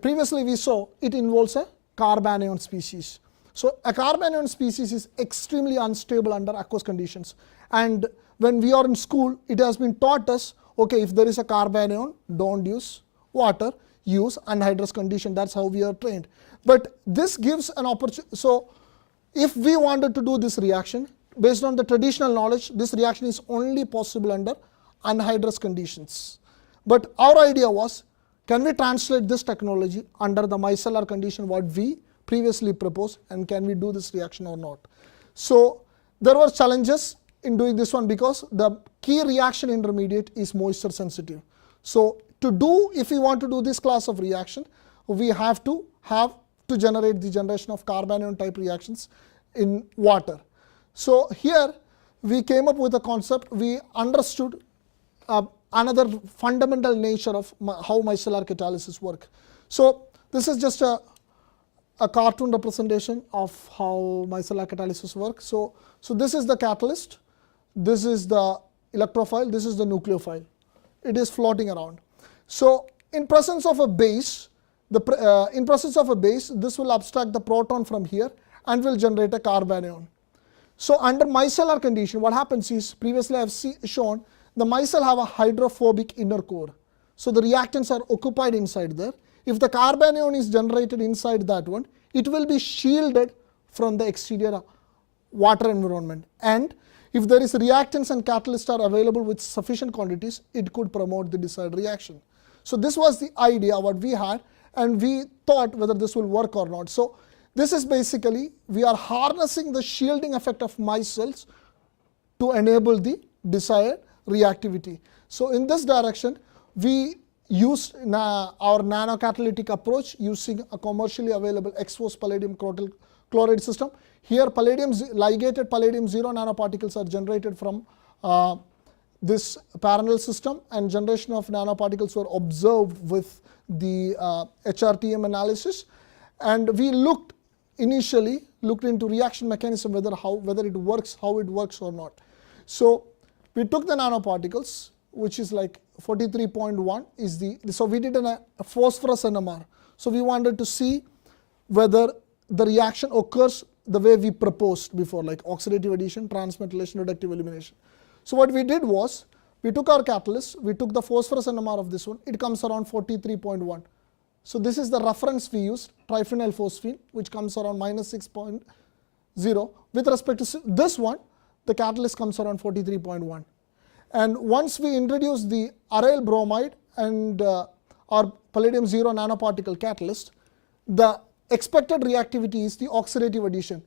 previously we saw it involves a carbanion species. So a carbanion species is extremely unstable under aqueous conditions. And when we are in school, it has been taught us, okay, if there is a carbanion, don't use water, use anhydrous condition. That's how we are trained. But this gives an opportunity. So if we wanted to do this reaction, based on the traditional knowledge, this reaction is only possible under anhydrous conditions. But our idea was, can we translate this technology under the micellar condition what we previously proposed, and can we do this reaction or not? So there were challenges in doing this one because the key reaction intermediate is moisture sensitive. So if we want to do this class of reaction, we have to generate the generation of carbanion type reactions in water. So here we came up with a concept. We understood another fundamental nature of how micellar catalysis work. So this is just a cartoon representation of how micellar catalysis works. So this is the catalyst, this is the electrophile, this is the nucleophile. It is floating around. So in presence of a base, this will abstract the proton from here and will generate a carbanion. So under micellar condition, what happens is, previously I have shown, the micelle have a hydrophobic inner core. So the reactants are occupied inside there. If the carbanion is generated inside that one, it will be shielded from the exterior water environment. And if there is reactants and catalysts are available with sufficient quantities, it could promote the desired reaction. So this was the idea what we had, and we thought whether this will work or not. So this is basically, we are harnessing the shielding effect of micelles to enable the desired reactivity. So in this direction, we used our nanocatalytic approach using a commercially available exposed palladium chloride system. Here ligated palladium 0 nanoparticles are generated from this parallel system, and generation of nanoparticles were observed with the HRTM analysis. And we initially looked into reaction mechanism, whether it works, how it works or not. So we took the nanoparticles, which is like 43.1 is so we did a phosphorus NMR. So we wanted to see whether the reaction occurs the way we proposed before, like oxidative addition, transmetallation, reductive elimination. So what we did was, we took our catalyst, we took the phosphorus NMR of this one, it comes around 43.1. So this is the reference we used, triphenyl phosphine, which comes around -6.0. With respect to this one, the catalyst comes around 43.1. And once we introduce the aryl bromide and our palladium 0 nanoparticle catalyst, the expected reactivity is the oxidative addition.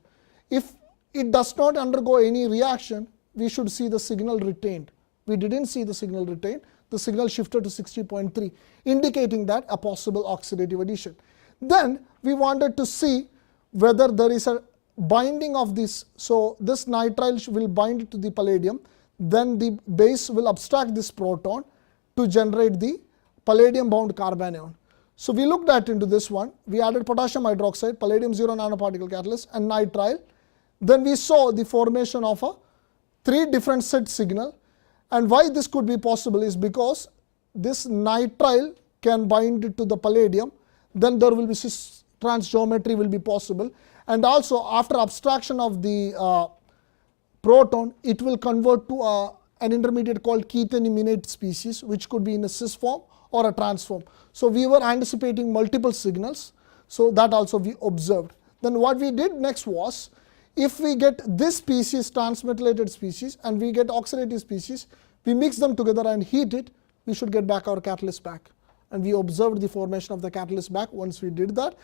If it does not undergo any reaction, we should see the signal retained. We didn't see the signal retained. The signal shifted to 60.3, indicating that a possible oxidative addition. Then we wanted to see whether there is a binding of this. So this nitrile will bind to the palladium. Then the base will abstract this proton to generate the palladium bound carbanion. So we looked at into this one. We added potassium hydroxide, palladium 0 nanoparticle catalyst, and nitrile. Then we saw the formation of a 3 different set signal. And why this could be possible is because this nitrile can bind to the palladium, then there will be cis trans geometry will be possible. And also after abstraction of the proton, it will convert to an intermediate called ketene-minate species, which could be in a cis form or a trans form. So we were anticipating multiple signals, so that also we observed. Then what we did next was, if we get this species, transmethylated species, and we get oxidative species, we mix them together and heat it, we should get back our catalyst back. And we observed the formation of the catalyst back once we did that,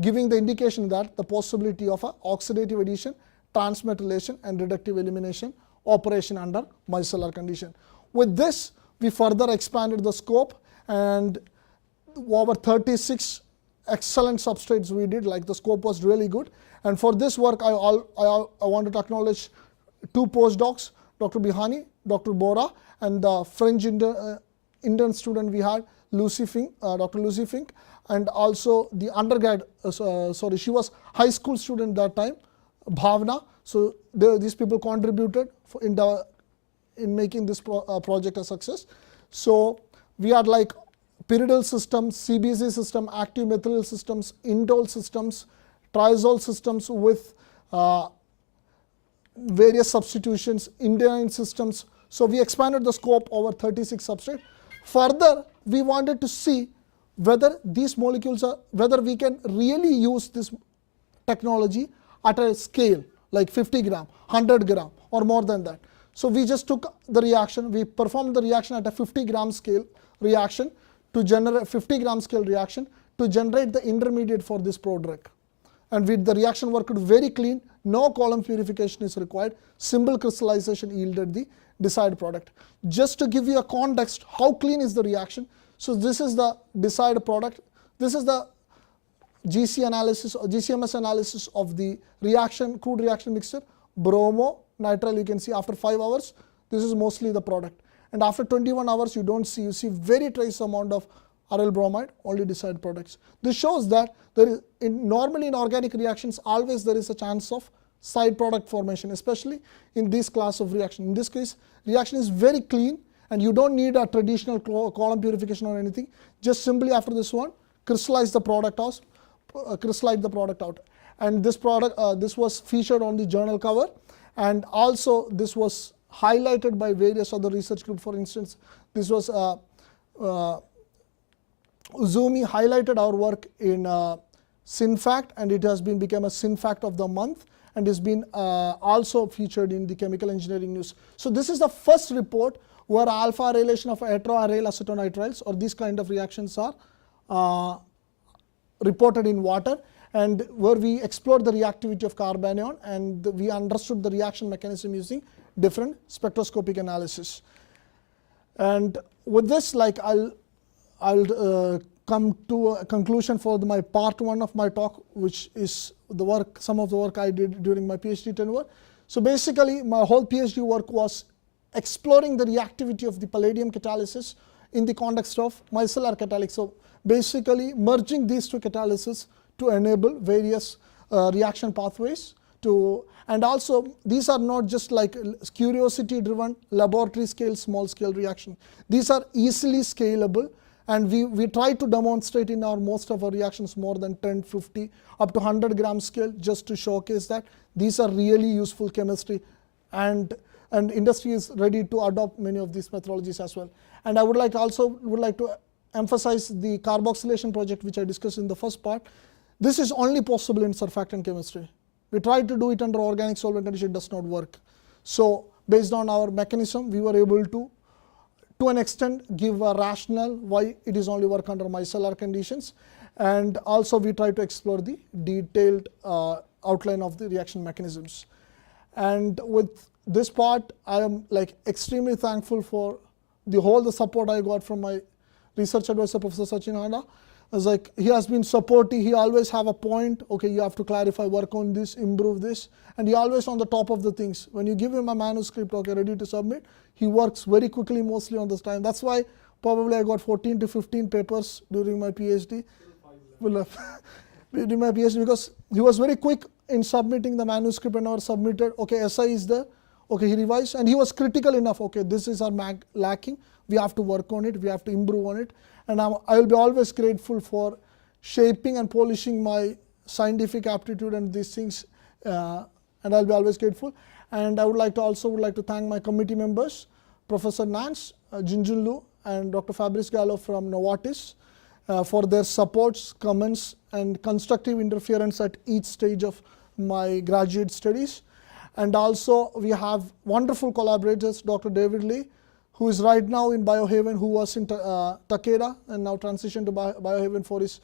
giving the indication that the possibility of a oxidative addition, transmetallation, and reductive elimination operation under micellar condition. With this, we further expanded the scope, and over 36 excellent substrates we did, like the scope was really good. And for this work, I wanted to acknowledge 2 postdocs, Dr. Bihani, Dr. Bora, and the French intern student we had, Dr. Lucy Fink, and also the undergrad, she was high school student that time, Bhavna. So these people contributed in making this project a success. So we had like pyridal systems, CBC system, active methyl systems, indole systems, triazole systems with various substitutions, Indian systems. So we expanded the scope over 36 substrates. Further, we wanted to see whether these molecules whether we can really use this technology at a scale like 50 gram, 100 gram, or more than that. So we just took the reaction, we performed the reaction at a 50 gram scale reaction to generate 50 gram scale reaction to generate the intermediate for this prodrug. And with the reaction worked very clean, no column purification is required, simple crystallization yielded the desired product. Just to give you a context, how clean is the reaction? So this is the desired product. This is the GC analysis or GCMS analysis of the reaction, crude reaction mixture, bromo, nitrile. You can see after 5 hours, this is mostly the product. And after 21 hours, you see very trace amount of aryl bromide, only desired products. This shows that there is normally in organic reactions, always there is a chance of side product formation, especially in this class of reaction. In this case, reaction is very clean, and you don't need a traditional column purification or anything. Just simply after this one, crystallize the product out. And this product, this was featured on the journal cover, and also this was highlighted by various other research groups. For instance, this was Uzumi highlighted our work in SynFact, and it has become a SynFact of the month, and has been also featured in the Chemical Engineering News. So this is the first report where alpha arylation of heteroaryl acetonitriles or these kind of reactions are reported in water, and where we explored the reactivity of carbanion, and we understood the reaction mechanism using different spectroscopic analysis. And with this, like I'll come to a conclusion for my part one of my talk, which is the work, some of the work I did during my PhD tenure. So basically, my whole PhD work was exploring the reactivity of the palladium catalysis in the context of micellar catalytic. So basically, merging these two catalyses to enable various reaction pathways. And also, these are not just like curiosity-driven laboratory scale, small scale reaction. These are easily scalable, and we try to demonstrate in our most of our reactions more than 10, 50, up to 100 gram scale, just to showcase that these are really useful chemistry, and industry is ready to adopt many of these methodologies as well. And I would like to emphasize the carboxylation project, which I discussed in the first part. This is only possible in surfactant chemistry. We tried to do it under organic solvent condition, it does not work. So based on our mechanism, we were able to an extent, give a rationale why it is only work under micellar conditions. And also we try to explore the detailed outline of the reaction mechanisms. And with this part, I am like extremely thankful for the support I got from my research advisor, Professor Sachin Handa. As like, he has been supportive, he always have a point, okay, you have to clarify, work on this, improve this, and he always on the top of the things. When you give him a manuscript, okay, ready to submit, he works very quickly, mostly on this time. That's why probably I got 14 to 15 papers during my PhD. During my PhD, because he was very quick in submitting the manuscript, and I submitted, okay, SI is there, okay, he revised, and he was critical enough, okay, this is our lacking, we have to work on it, we have to improve on it. And I will be always grateful for shaping and polishing my scientific aptitude and these things, and I'll be always grateful. And I would like to thank my committee members, Professor Nance, Jinjun Lu, and Dr. Fabrice Gallo from Novartis, for their supports, comments, and constructive interference at each stage of my graduate studies. And also we have wonderful collaborators, Dr. David Lee, who is right now in Biohaven, who was in Takeda and now transitioned to Biohaven for his,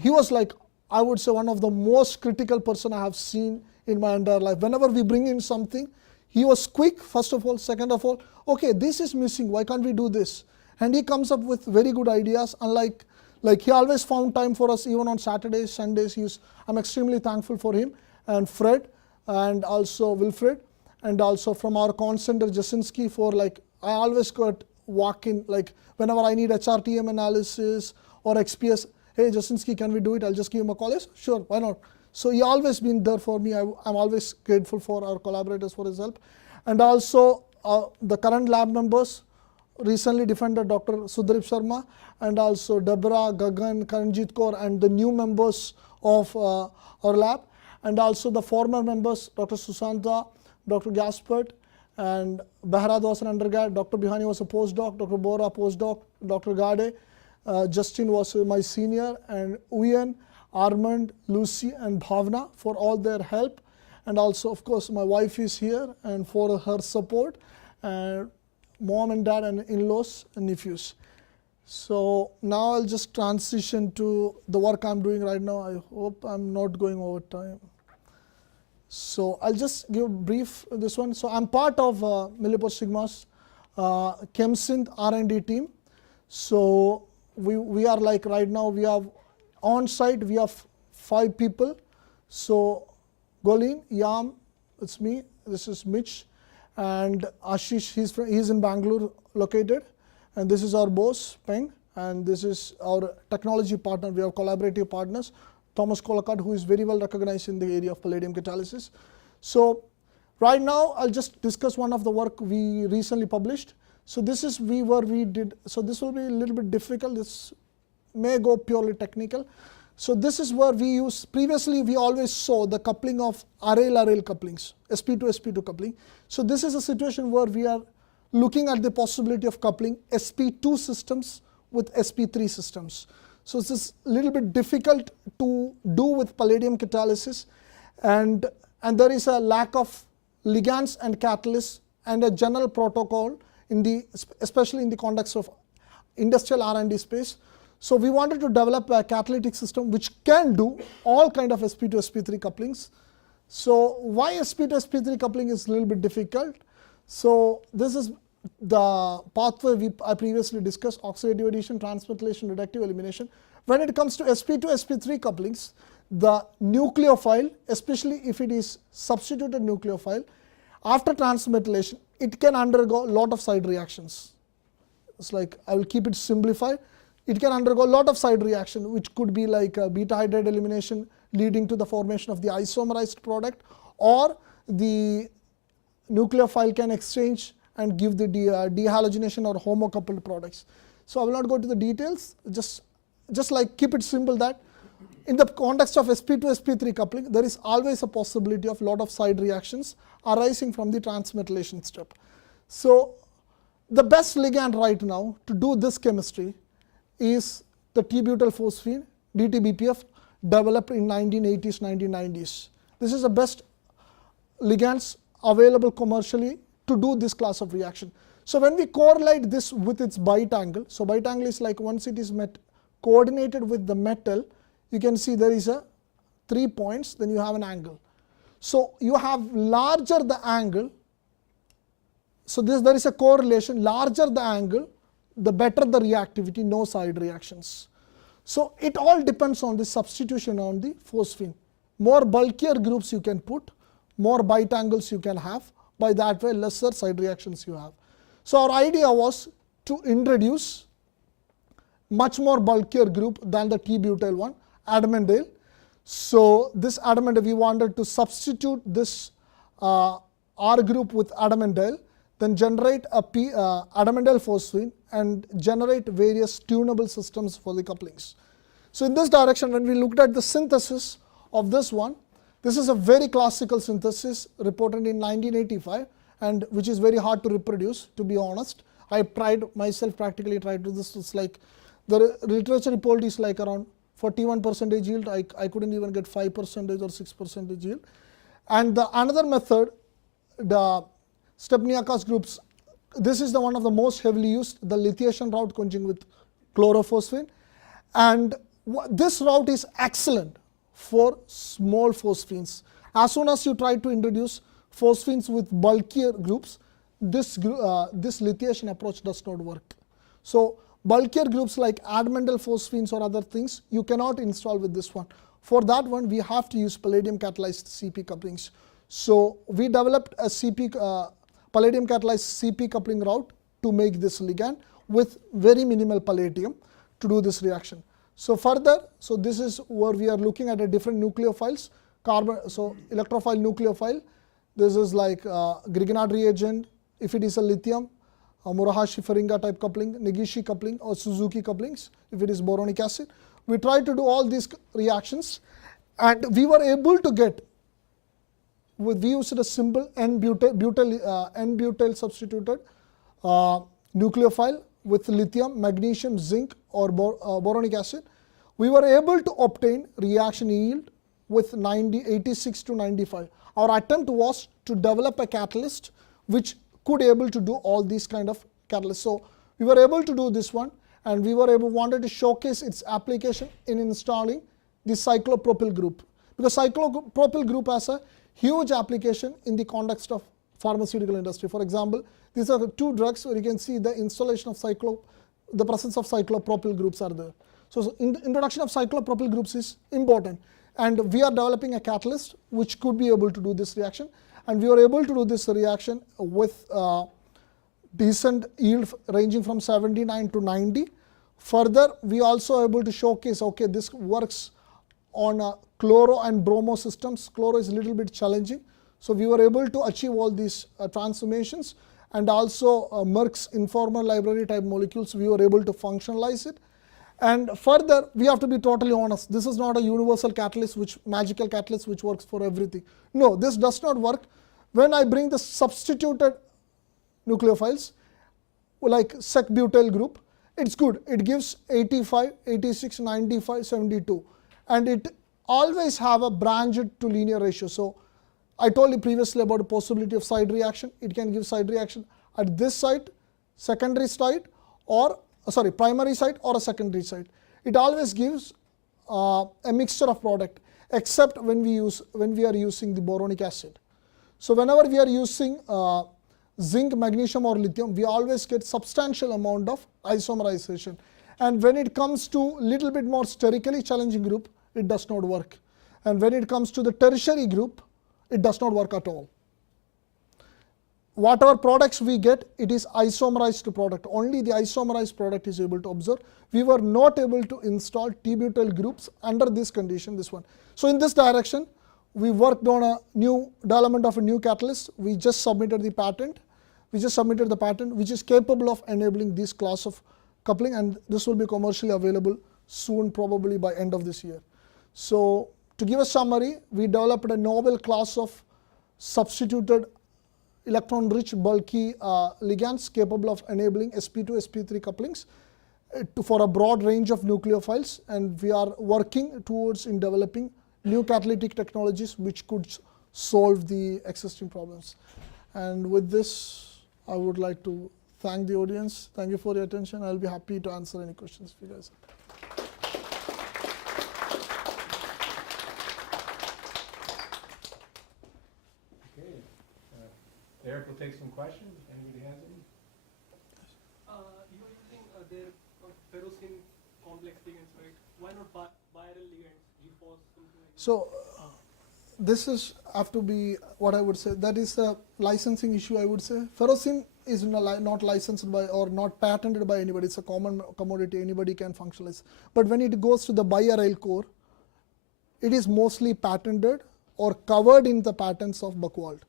he was like, I would say, one of the most critical person I have seen in my entire life. Whenever we bring in something, he was quick, first of all, second of all, okay, this is missing, why can't we do this? And he comes up with very good ideas, unlike, like he always found time for us, even on Saturdays, Sundays. I'm extremely thankful for him, and Fred, and also Wilfred, and also from our concenter Jasinski for like, I always got walk-in, like whenever I need HRTM analysis or XPS, hey Jasinski, can we do it? I'll just give him a call. Yes, sure, why not? So he always been there for me. I'm always grateful for our collaborators for his help. And also the current lab members, recently defended Dr. Sudhirip Sharma, and also Deborah, Gagan, Karanjit Kaur, and the new members of our lab, and also the former members, Dr. Susanta, Dr. Gaspard, and Behrad was an undergrad, Dr. Bihani was a postdoc, Dr. Bora postdoc, Dr. Gade, Justin was my senior, and Uyen, Armand, Lucy, and Bhavna for all their help. And also, of course, my wife is here and for her support, and mom and dad and in-laws and nephews. So now I'll just transition to the work I'm doing right now. I hope I'm not going over time. So I'll just give a brief this one. So I'm part of Millipore Sigma's ChemSynth R&D team. So we are like right now we have on site we have 5 people. So Golin, Yam, it's me. This is Mitch, and Ashish. He's in Bangalore located, and this is our boss Peng, and this is our technology partner. We have collaborative partners. Thomas Colacott, who is very well recognized in the area of palladium catalysis. So right now, I'll just discuss one of the work we recently published. So this is we did, so this will be a little bit difficult. This may go purely technical. So this is where we use, previously we always saw the coupling of aryl-aryl couplings, sp2-sp2 coupling. So this is a situation where we are looking at the possibility of coupling sp2 systems with sp3 systems. So this is a little bit difficult to do with palladium catalysis, and there is a lack of ligands and catalysts and a general protocol in the, especially in the context of industrial R&D space. So we wanted to develop a catalytic system which can do all kind of sp2 sp3 couplings. So why sp2 sp3 coupling is a little bit difficult? So this is the pathway I previously discussed: oxidative addition, transmethylation, reductive elimination. When it comes to sp2 sp3 couplings, the nucleophile, especially if it is substituted nucleophile, after transmethylation, it can undergo a lot of side reactions. It's like, I will keep it simplified. It can undergo a lot of side reaction, which could be like beta hydride elimination leading to the formation of the isomerized product, or the nucleophile can exchange and give the dehalogenation or homocoupled products. So I will not go to the details, just like keep it simple that in the context of sp2 sp3 coupling, there is always a possibility of lot of side reactions arising from the transmethylation step. So the best ligand right now to do this chemistry is the T-butyl phosphine, DTBPF, developed in 1980s, 1990s. This is the best ligands available commercially to do this class of reaction. So when we correlate this with its bite angle, so bite angle is like once it is coordinated with the metal, you can see there is a 3 points, then you have an angle. So you have larger the angle, so there is a correlation, larger the angle, the better the reactivity, no side reactions. So it all depends on the substitution on the phosphine. More bulkier groups you can put, more bite angles you can have, by that way lesser side reactions you have. So our idea was to introduce much more bulkier group than the T-butyl one, Adamandyl. So this Adamandyl, we wanted to substitute this R group with Adamandyl, then generate a Adamandyl phosphine and generate various tunable systems for the couplings. So in this direction, when we looked at the synthesis of this one, this is a very classical synthesis reported in 1985, and which is very hard to reproduce, to be honest. I practically tried to do this. It's like the literature report is like around 41% yield. I couldn't even get 5% or 6% yield. And the another method, the Stepniakas groups, this is the one of the most heavily used, the lithiation route conjugate with chlorophosphine, and this route is excellent for small phosphines. As soon as you try to introduce phosphines with bulkier groups, this lithiation approach does not work. So bulkier groups like Adamandyl phosphines or other things you cannot install with this one. For that one, we have to use palladium catalyzed CP couplings. So we developed a palladium catalyzed CP coupling route to make this ligand with very minimal palladium to do this reaction. So further, so this is where we are looking at a different nucleophiles, so electrophile nucleophile. This is like Grignard reagent. If it is a lithium, Murahashi-Faringa type coupling, Negishi coupling, or Suzuki couplings, if it is boronic acid. We tried to do all these reactions, and we were able to get, we used a simple N-butyl substituted nucleophile with lithium, magnesium, zinc, or boronic acid. We were able to obtain reaction yield with 86 to 95. Our attempt was to develop a catalyst which could able to do all these kind of catalysts. So we were able to do this one, and we were wanted to showcase its application in installing the cyclopropyl group, because cyclopropyl group has a huge application in the context of pharmaceutical industry. For example, these are the two drugs where you can see the installation of the presence of cyclopropyl groups are there. So introduction of cyclopropyl groups is important, and we are developing a catalyst which could be able to do this reaction, and we were able to do this reaction with decent yield ranging from 79 to 90. Further, we also able to showcase, okay, this works on chloro and bromo systems. Chloro is a little bit challenging, so we were able to achieve all these transformations, and also Merck's informal library type molecules, we were able to functionalize it. And further, we have to be totally honest, this is not a universal catalyst, magical catalyst which works for everything. No, this does not work. When I bring the substituted nucleophiles like sec-butyl group, it's good. It gives 85, 86, 95, 72, and it always have a branched to linear ratio. So I told you previously about the possibility of side reaction. It can give side reaction at this site, secondary site, or primary site or a secondary site. It always gives a mixture of product, except when we are using the boronic acid. So whenever we are using zinc, magnesium or lithium, we always get substantial amount of isomerization. And when it comes to little bit more sterically challenging group, it does not work. And when it comes to the tertiary group, it does not work at all. Whatever products we get, it is isomerized product. Only the isomerized product is able to observe. We were not able to install T-butyl groups under this condition, this one. So in this direction, we worked on a new development of a new catalyst. We just submitted the patent. Which is capable of enabling this class of coupling, and this will be commercially available soon, probably by end of this year. So to give a summary, we developed a novel class of substituted electron-rich bulky ligands capable of enabling sp2, sp3 couplings for a broad range of nucleophiles, and we are working towards in developing new catalytic technologies which could solve the existing problems. And with this, I would like to thank the audience. Thank you for your attention. I'll be happy to answer any questions if you guys have. Okay. Eric will take some questions. Anybody has any? You are using their ferrocene complex ligands, right? Why not biaryl ligands, GFOS, something like that? So this is have to be what I would say. That is a licensing issue, I would say. Ferrocene is not licensed by or not patented by anybody. It's a common commodity. Anybody can functionalize. But when it goes to the biaryl core, it is mostly patented or covered in the patents of Buchwald.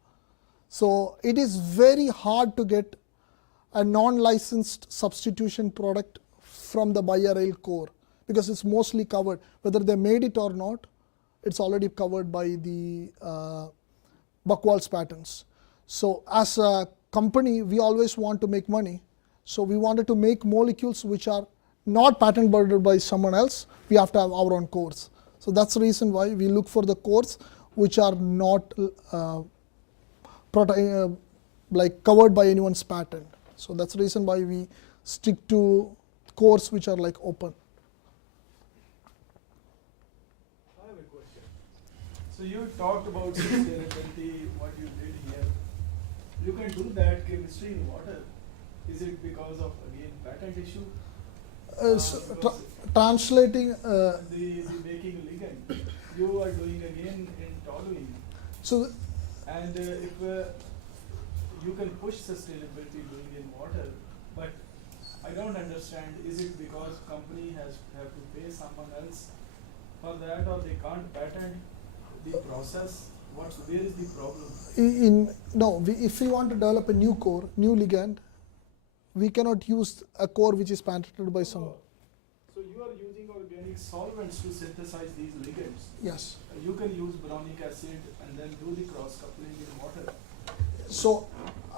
So it is very hard to get a non-licensed substitution product from the biaryl core because it's mostly covered. Whether they made it or not, it's already covered by the Buchwald's patents. So as a company, we always want to make money. So we wanted to make molecules which are not patent burdened by someone else. We have to have our own cores. So that's the reason why we look for the cores which are not like covered by anyone's patent. So that's the reason why we stick to cores which are like open. I have a question. So you talked about sustainability, what you did here. You can do that chemistry in water. Is it because of, again, patent issue? Translating The making ligand, you are doing again in toluene. so And if you can push sustainability doing in water, but I don't understand, is it because company have to pay someone else for that, or they can't patent the process? Where is the problem? if we want to develop a new core, new ligand, we cannot use a core which is patented by someone. So you are using organic solvents to synthesize these ligands. Yes. You can use boronic acid and then do the cross coupling in water. So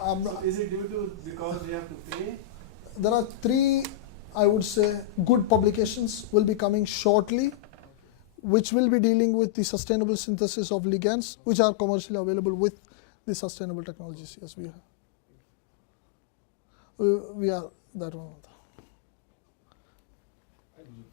So is it due to because they have to pay? there are three, I would say, good publications will be coming shortly, which will be dealing with the sustainable synthesis of ligands, which are commercially available with the sustainable technologies. Yes, we have. We are that one.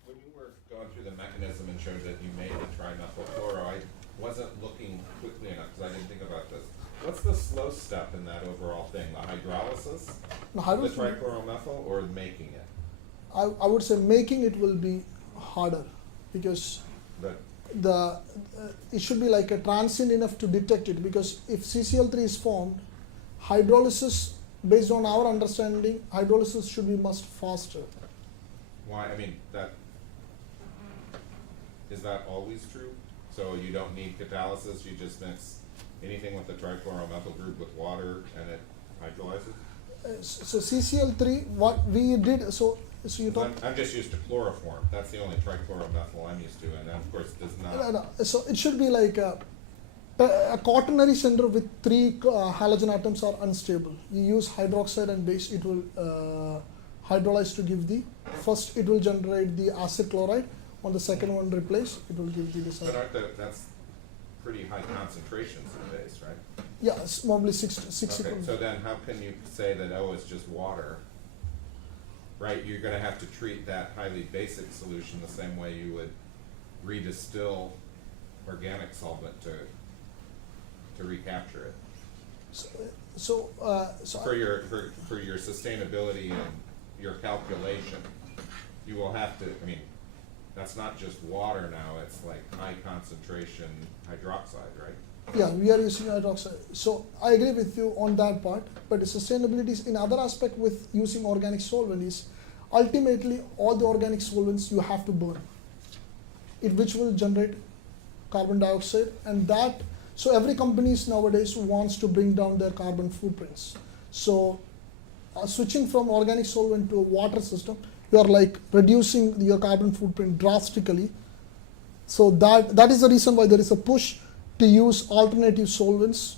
When you were going through the mechanism and showed that you made the trimethylchloro, I wasn't looking quickly enough because I didn't think about this. What's the slow step in that overall thing? The hydrolysis, Now, the trichloromethyl, or making it? I would say making it will be harder because But it should be like a transient enough to detect it, because if CCl3 is formed, hydrolysis, based on our understanding, hydrolysis should be much faster. why? I mean, is that always true? So you don't need catalysis. You just mix anything with the trichloromethyl group with water, and it hydrolyzes. So CCl3, what we did, so you talk. I'm just used to chloroform. That's the only trichloromethyl I'm used to, and that, of course, does not. No. So it should be like a quaternary center with 3 halogen atoms are unstable. You use hydroxide and base, it will hydrolyze to give the, first it will generate the acid chloride, on the second one replace, it will give the this. But that's pretty high concentrations in base, right? Yeah, it's probably 6 Okay, so then how can you say that, oh, it's just water? Right, you're gonna have to treat that highly basic solution the same way you would redistill organic solvent to recapture it. So For your sustainability and your calculation, you will have to, I mean, that's not just water now, it's like high concentration hydroxide, right? yeah, we are using hydroxide. So I agree with you on that part, but the sustainability is in other aspect with using organic solvent is ultimately all the organic solvents you have to burn, which will generate carbon dioxide, and that, so every company nowadays wants to bring down their carbon footprints. So switching from organic solvent to a water system, you are like reducing your carbon footprint drastically. So that is the reason why there is a push to use alternative solvents,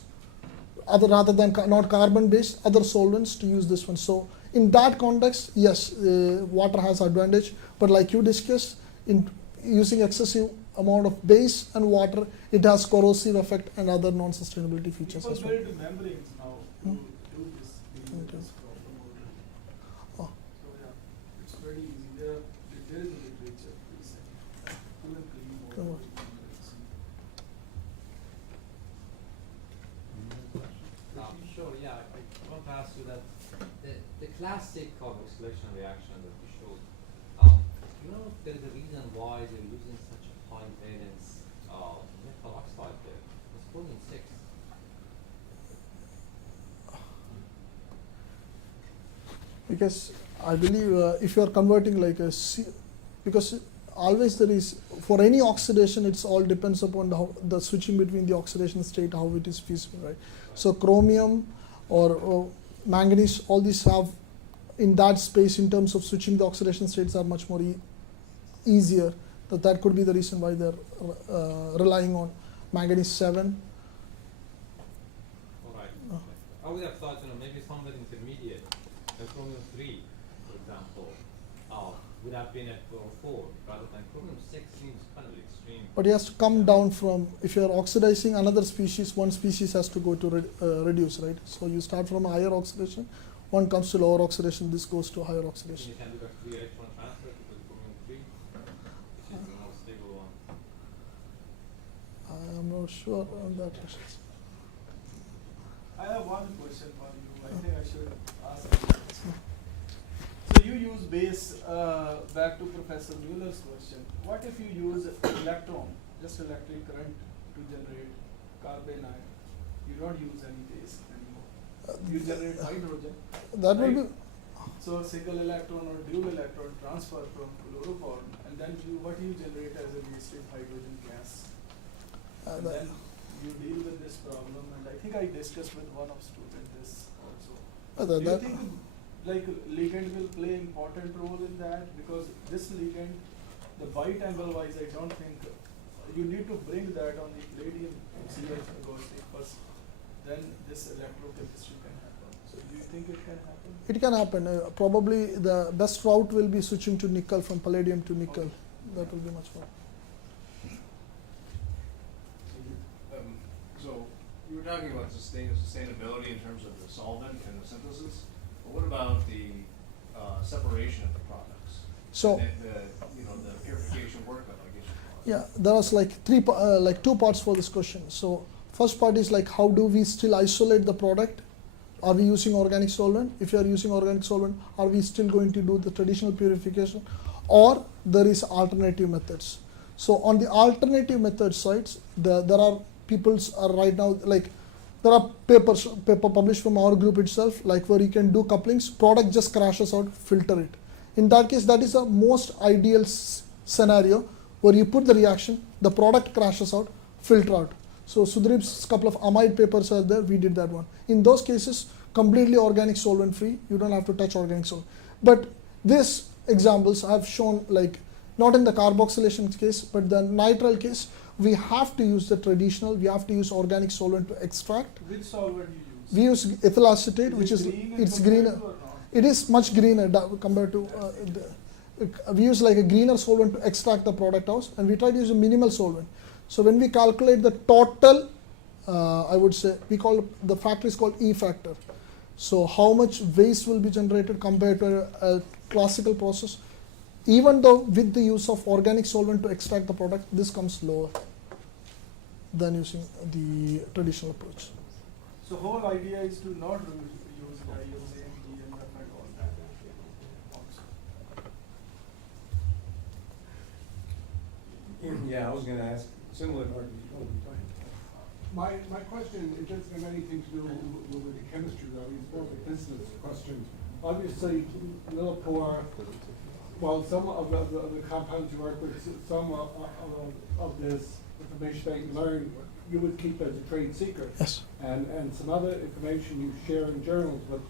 rather than not carbon based, other solvents to use this one. So in that context, yes, water has advantage, but like you discussed, in using excessive amount of base and water, it has corrosive effect and other non-sustainability features People as well. build membranes now to do this, deal with this problem already. Oh. So yeah, it's very easy. There is a literature, please say, cool and clean water. Come on. membranes. Sure, yeah, I want to ask you that the classic carboxylation reaction that you showed, you know if there is a reason why they're using such a high valence metal oxide there? It's chromium 6. Because I believe if you are converting like a because always there is, for any oxidation, it's all depends upon the switching between the oxidation state, how it is feasible, right? So chromium or manganese, all these have in that space in terms of switching the oxidation states are much more easier. That could be the reason why they're relying on manganese 7. All right. I would have thought, maybe somewhere intermediate, chromium 3, for example, would have been at 4 rather than chromium 6 seems kind of extreme. But it has to come down from, if you are oxidizing another species, one species has to go to reduce, right? So you start from a higher oxidation, one comes to lower oxidation, this goes to higher And oxidation. you can do a free electron transfer to the chromium 3, which is the more stable one. I am not sure on that. I have one question for you. I think I should ask you. So you use base, back to Professor Mueller's question. What if you use electron, just electric current to generate carbonate? You don't use any base anymore. You generate hydrogen. That will right? be, So single electron or dual electron transfer from fluoroform, and then what you generate as a wasted hydrogen gas. And then you deal with this problem, and I think I discussed with one of students this also. Do you think like ligand will play important role in that? Because this ligand, the bite angle wise, I don't think you need to bring that on the palladium CH agnostic first, then this electrochemistry can happen. So do you think it can happen? it can happen. Probably the best route will be switching to nickel, from palladium to nickel. Okay. That will be much more. So you were talking about sustainability in terms of the solvent and the synthesis, but what about the separation of the products? So And the purification workup, I guess you call it. yeah, there was like two parts for this question. So first part is like, how do we still isolate the product? Are we using organic solvent? If you are using organic solvent, are we still going to do the traditional purification, or there is alternative methods? So on the alternative method sides, there are people's are right now, like there are paper published from our group itself, like where you can do couplings, product just crashes out, filter it. In that case, that is the most ideal scenario where you put the reaction, the product crashes out, filter out. So Sudhir's couple of amide papers are there, we did that one. In those cases, completely organic solvent free, you don't have to touch organic solvent. But these examples I've shown, like not in the carboxylation case, but the nitrile case, we have to use the traditional, we have to use organic solvent to extract. Which solvent you use? We use ethyl acetate, which it is, green it's compared greener. to or not? It is much greener compared to we use like a greener solvent to extract the product out, and we try to use a minimal solvent. So when we calculate the total, I would say we call the factor is called E factor. So how much waste will be generated compared to a classical process, even though with the use of organic solvent to extract the product, this comes lower than using the traditional approach. So whole idea is to not use dioxane, DMF and all that also. Yeah, I was gonna ask similar, My question, it doesn't have anything to do with the chemistry though, it's more of a business question. Obviously, Millipore, well, some of the compounds you work with, some of this information that you learn, you would keep as a trade secret. Yes. And some other information you share in journals with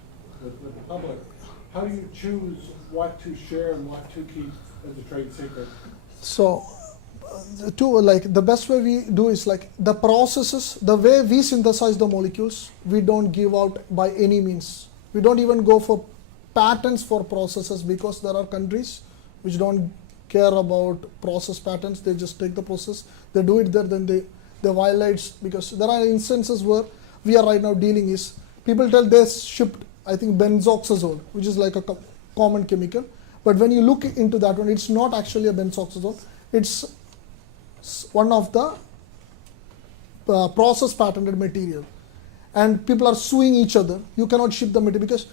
the public. How do you choose what to share and what to keep as a trade secret? So, the best way we do is like the processes, the way we synthesize the molecules, we don't give out by any means. We don't even go for patents for processes because there are countries which don't care about process patents. They just take the process, they do it there, then they violate, because there are instances where we are right now dealing is people tell they shipped, I think, benzoxazole, which is like a common chemical, but when you look into that one, it's not actually a benzoxazole, it's one of the process patented material, and people are suing each other. You cannot ship the material because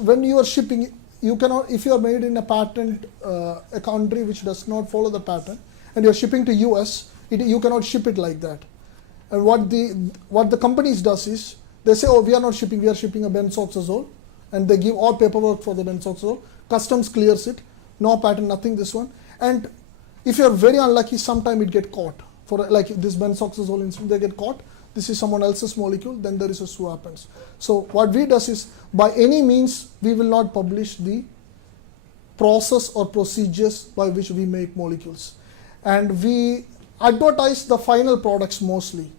when you are shipping, you cannot, if you are made in a patent a country which does not follow the patent and you are shipping to US, you cannot ship it like that. And what the companies does is they say, oh, we are not shipping, we are shipping a benzoxazole, and they give all paperwork for the benzoxazole. Customs clears it, no patent, nothing, this one. And if you are very unlucky, sometime it get caught. For like this benzoxazole incident, they get caught. This is someone else's molecule, then there is a sue happens. So what we does is, by any means, we will not publish the process or procedures by which we make molecules. And we advertise the final products mostly,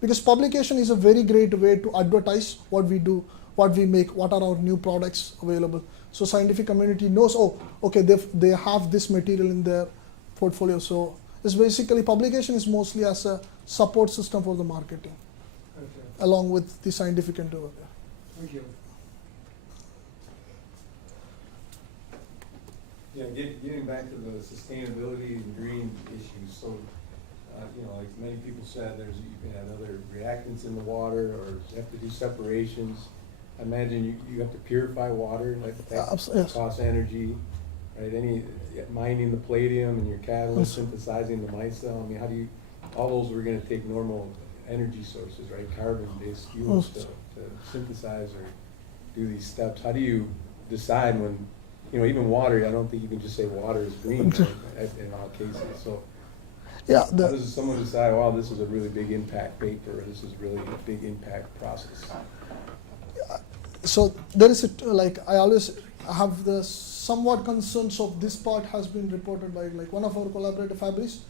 because publication is a very great way to advertise what we do, what we make, what are our new products available. So scientific community knows, oh, okay, they have this material in their portfolio. So it's basically, publication is mostly as a support system for the marketing, along with the scientific endeavor. Thank you. Yeah, getting back to the sustainability and green issues, so, you know, like many people said, you can have other reactants in the water, or you have to do separations. I imagine you have to purify water, like that Yes. costs energy, right? Mining the palladium and your catalyst, synthesizing the micelle. I mean, how do you, all those are gonna take normal energy sources, right? Carbon-based fuels to synthesize or do these steps. How do you decide when, you know, even water, I don't think you can just say water is green, right, in all cases. So Yeah, how does someone decide, wow, this is a really big impact paper, or this is really a big impact process? so there is I always have the somewhat concerns of this part has been reported by like one of our collaborator, Fabrice,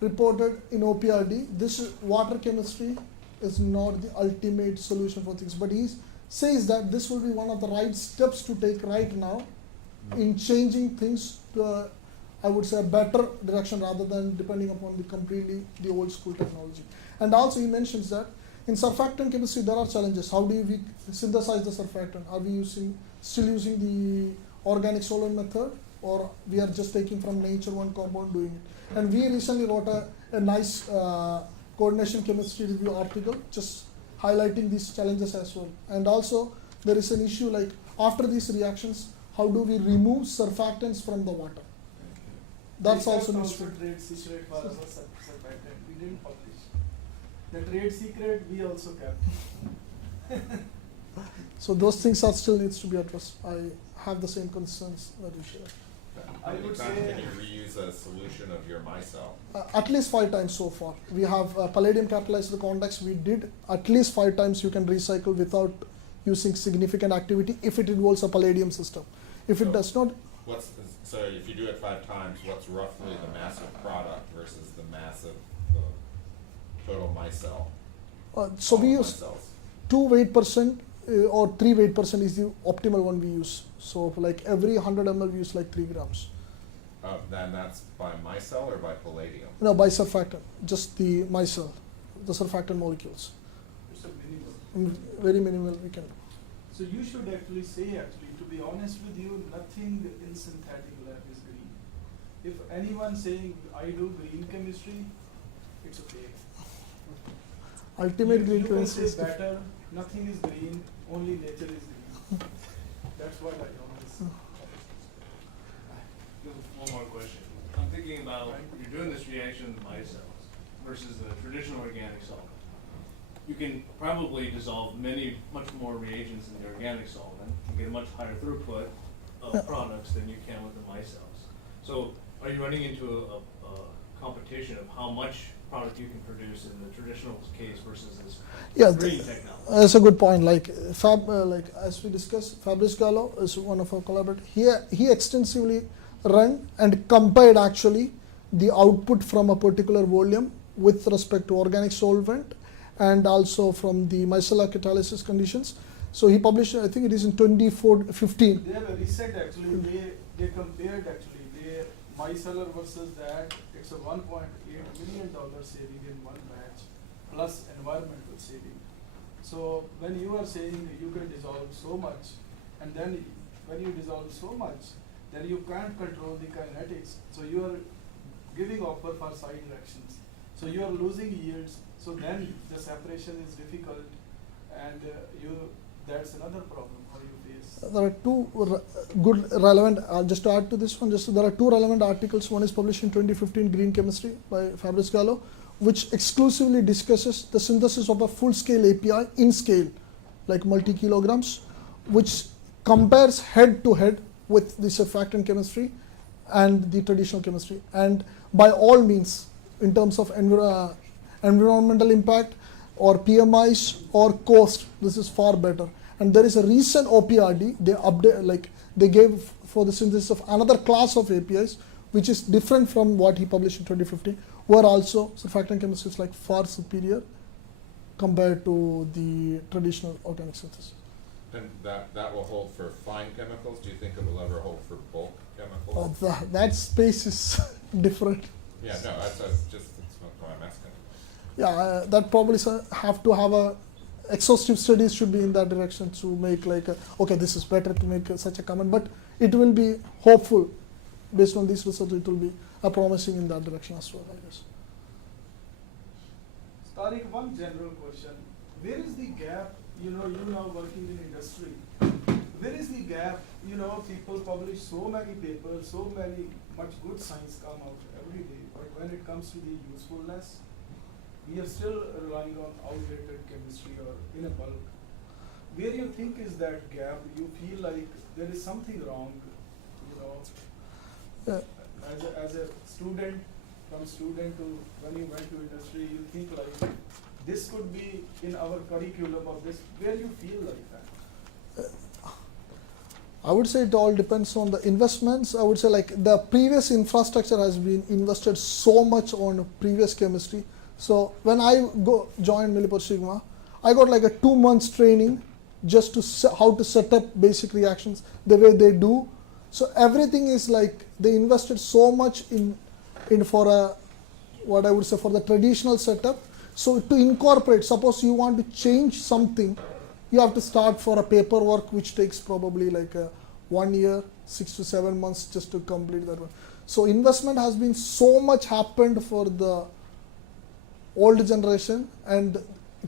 reported in OPRD. This water chemistry is not the ultimate solution for things, but he says that this will be one of the right steps to take right now in changing things to I would say a better direction rather than depending upon the old school technology. And also he mentions that in surfactant chemistry there are challenges. How do we synthesize the surfactant? Are we still using the organic solvent method, or we are just taking from nature one compound doing it? And we recently wrote a nice coordination chemistry review article just highlighting these challenges as well. And also there is an issue like after these reactions, how do we remove surfactants from the water? That's also also useful. trade secret for our surfactant. We didn't publish. The trade secret we also kept. So those things are still needs to be addressed. I have the same concerns that you share. I How many would times say- can you reuse a solution of your micelle? At least 5 times so far. We have palladium catalyzed contacts. We did at least 5 times you can recycle without using significant activity if it involves a palladium system. If it does not, So if you do it 5 times, what's roughly the mass of product versus the mass of the total micelle? so we All use micelles. 2 weight percent or 3 weight percent is the optimal one we use. So for like every 100 ml we use like 3 grams. Then that's by micelle or by palladium? No, by surfactant, just the micelle, the surfactant molecules. It's a minimal. Very minimal we can do. So you should actually say, actually, to be honest with you, nothing in synthetic lab is green. If anyone saying I do green chemistry, it's okay. Ultimate green You can chemistry say is different. better, nothing is green, only nature is green. That's what I always. One more question. I'm thinking about, you're doing this reaction with micelles versus the traditional organic solvent. You can probably dissolve much more reagents in the organic solvent and get a much higher throughput of products than you can with the micelles. So are you running into a competition of how much product you can produce in the traditional case versus this Yeah, green technology? that's a good point. Like like as we discussed, Fabrice Gallo is one of our collaborators. He extensively run and compared actually the output from a particular volume with respect to organic solvent and also from the micellar catalysis conditions. So he published, I think it is in 2015. They have a recent actually, they compared actually, micellar versus that, it's a $1.8 million saving in one batch, plus environmental saving. So when you are saying you can dissolve so much, and then when you dissolve so much, then you can't control the kinetics. So you are giving offer for side reactions. So you are losing yields. So then the separation is difficult, and that's another problem how you face. There are two good relevant, just to add to this one, there are 2 relevant articles. One is published in 2015, Green Chemistry by Fabrice Gallo, which exclusively discusses the synthesis of a full-scale API in scale, like multi-kilograms, which compares head-to-head with the surfactant chemistry and the traditional chemistry. And by all means, in terms of environmental impact or PMIs or cost, this is far better. And there is a recent OPRD they update, like they gave for the synthesis of another class of APIs, which is different from what he published in 2015, where also surfactant chemistry is like far superior compared to the traditional organic synthesis. And that will hold for fine chemicals? Do you think it will ever hold for bulk chemicals? That space is different. Yeah, no, that's what I'm asking. Yeah, that probably have to have a exhaustive studies should be in that direction to make like okay, this is better to make such a comment, but it will be hopeful based on this research. It will be promising in that direction as well, I guess. Tariq, one general question. Where is the gap, you now working in industry, where is the gap, people publish so many papers, much good science come out every day, but when it comes to the usefulness, we are still relying on outdated chemistry or in a bulk. Where you think is that gap? You feel like there is something wrong, as a student, from student to when you went to industry, you think like this could be in our curriculum of this, where you feel like that? I would say it all depends on the investments. I would say like the previous infrastructure has been invested so much on previous chemistry. So when I joined Millipore Sigma, I got like a 2 months training just to how to set up basic reactions the way they do. So everything is like they invested so much in for a what I would say for the traditional setup. So to incorporate, suppose you want to change something, you have to start for a paperwork which takes probably like 1 year, 6 to 7 months just to complete that one. So investment has been so much happened for the old generation, and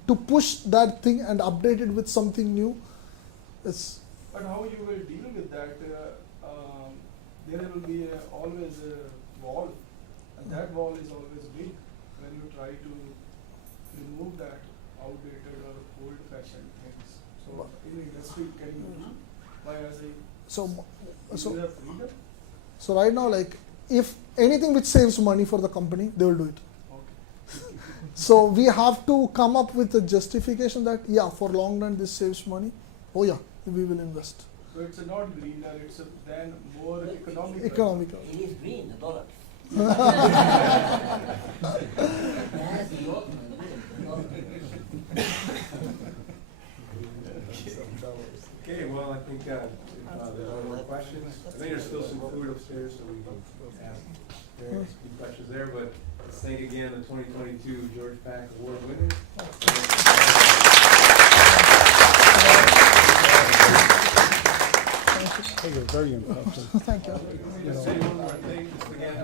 to push that thing and update it with something new, it's. But how you will deal with that? There will be always a wall, and that wall is always big when you try to remove that outdated or old-fashioned things. So in industry, can you do by as a So freedom? So right now, like if anything which saves money for the company, they will do it. Okay. So we have to come up with a justification that yeah, for long run this saves money. Oh yeah, we will invest. So it's not greener, it's then more economical. Economical. It is green, the dollar. Yes, the dollar. Okay, well, I think, if there are no more questions, I think there's still some food upstairs, so we can ask various few questions there, but let's thank again the 2022 George Pack Award winners. Very impressive. Thank you. Just say one more thing, just again,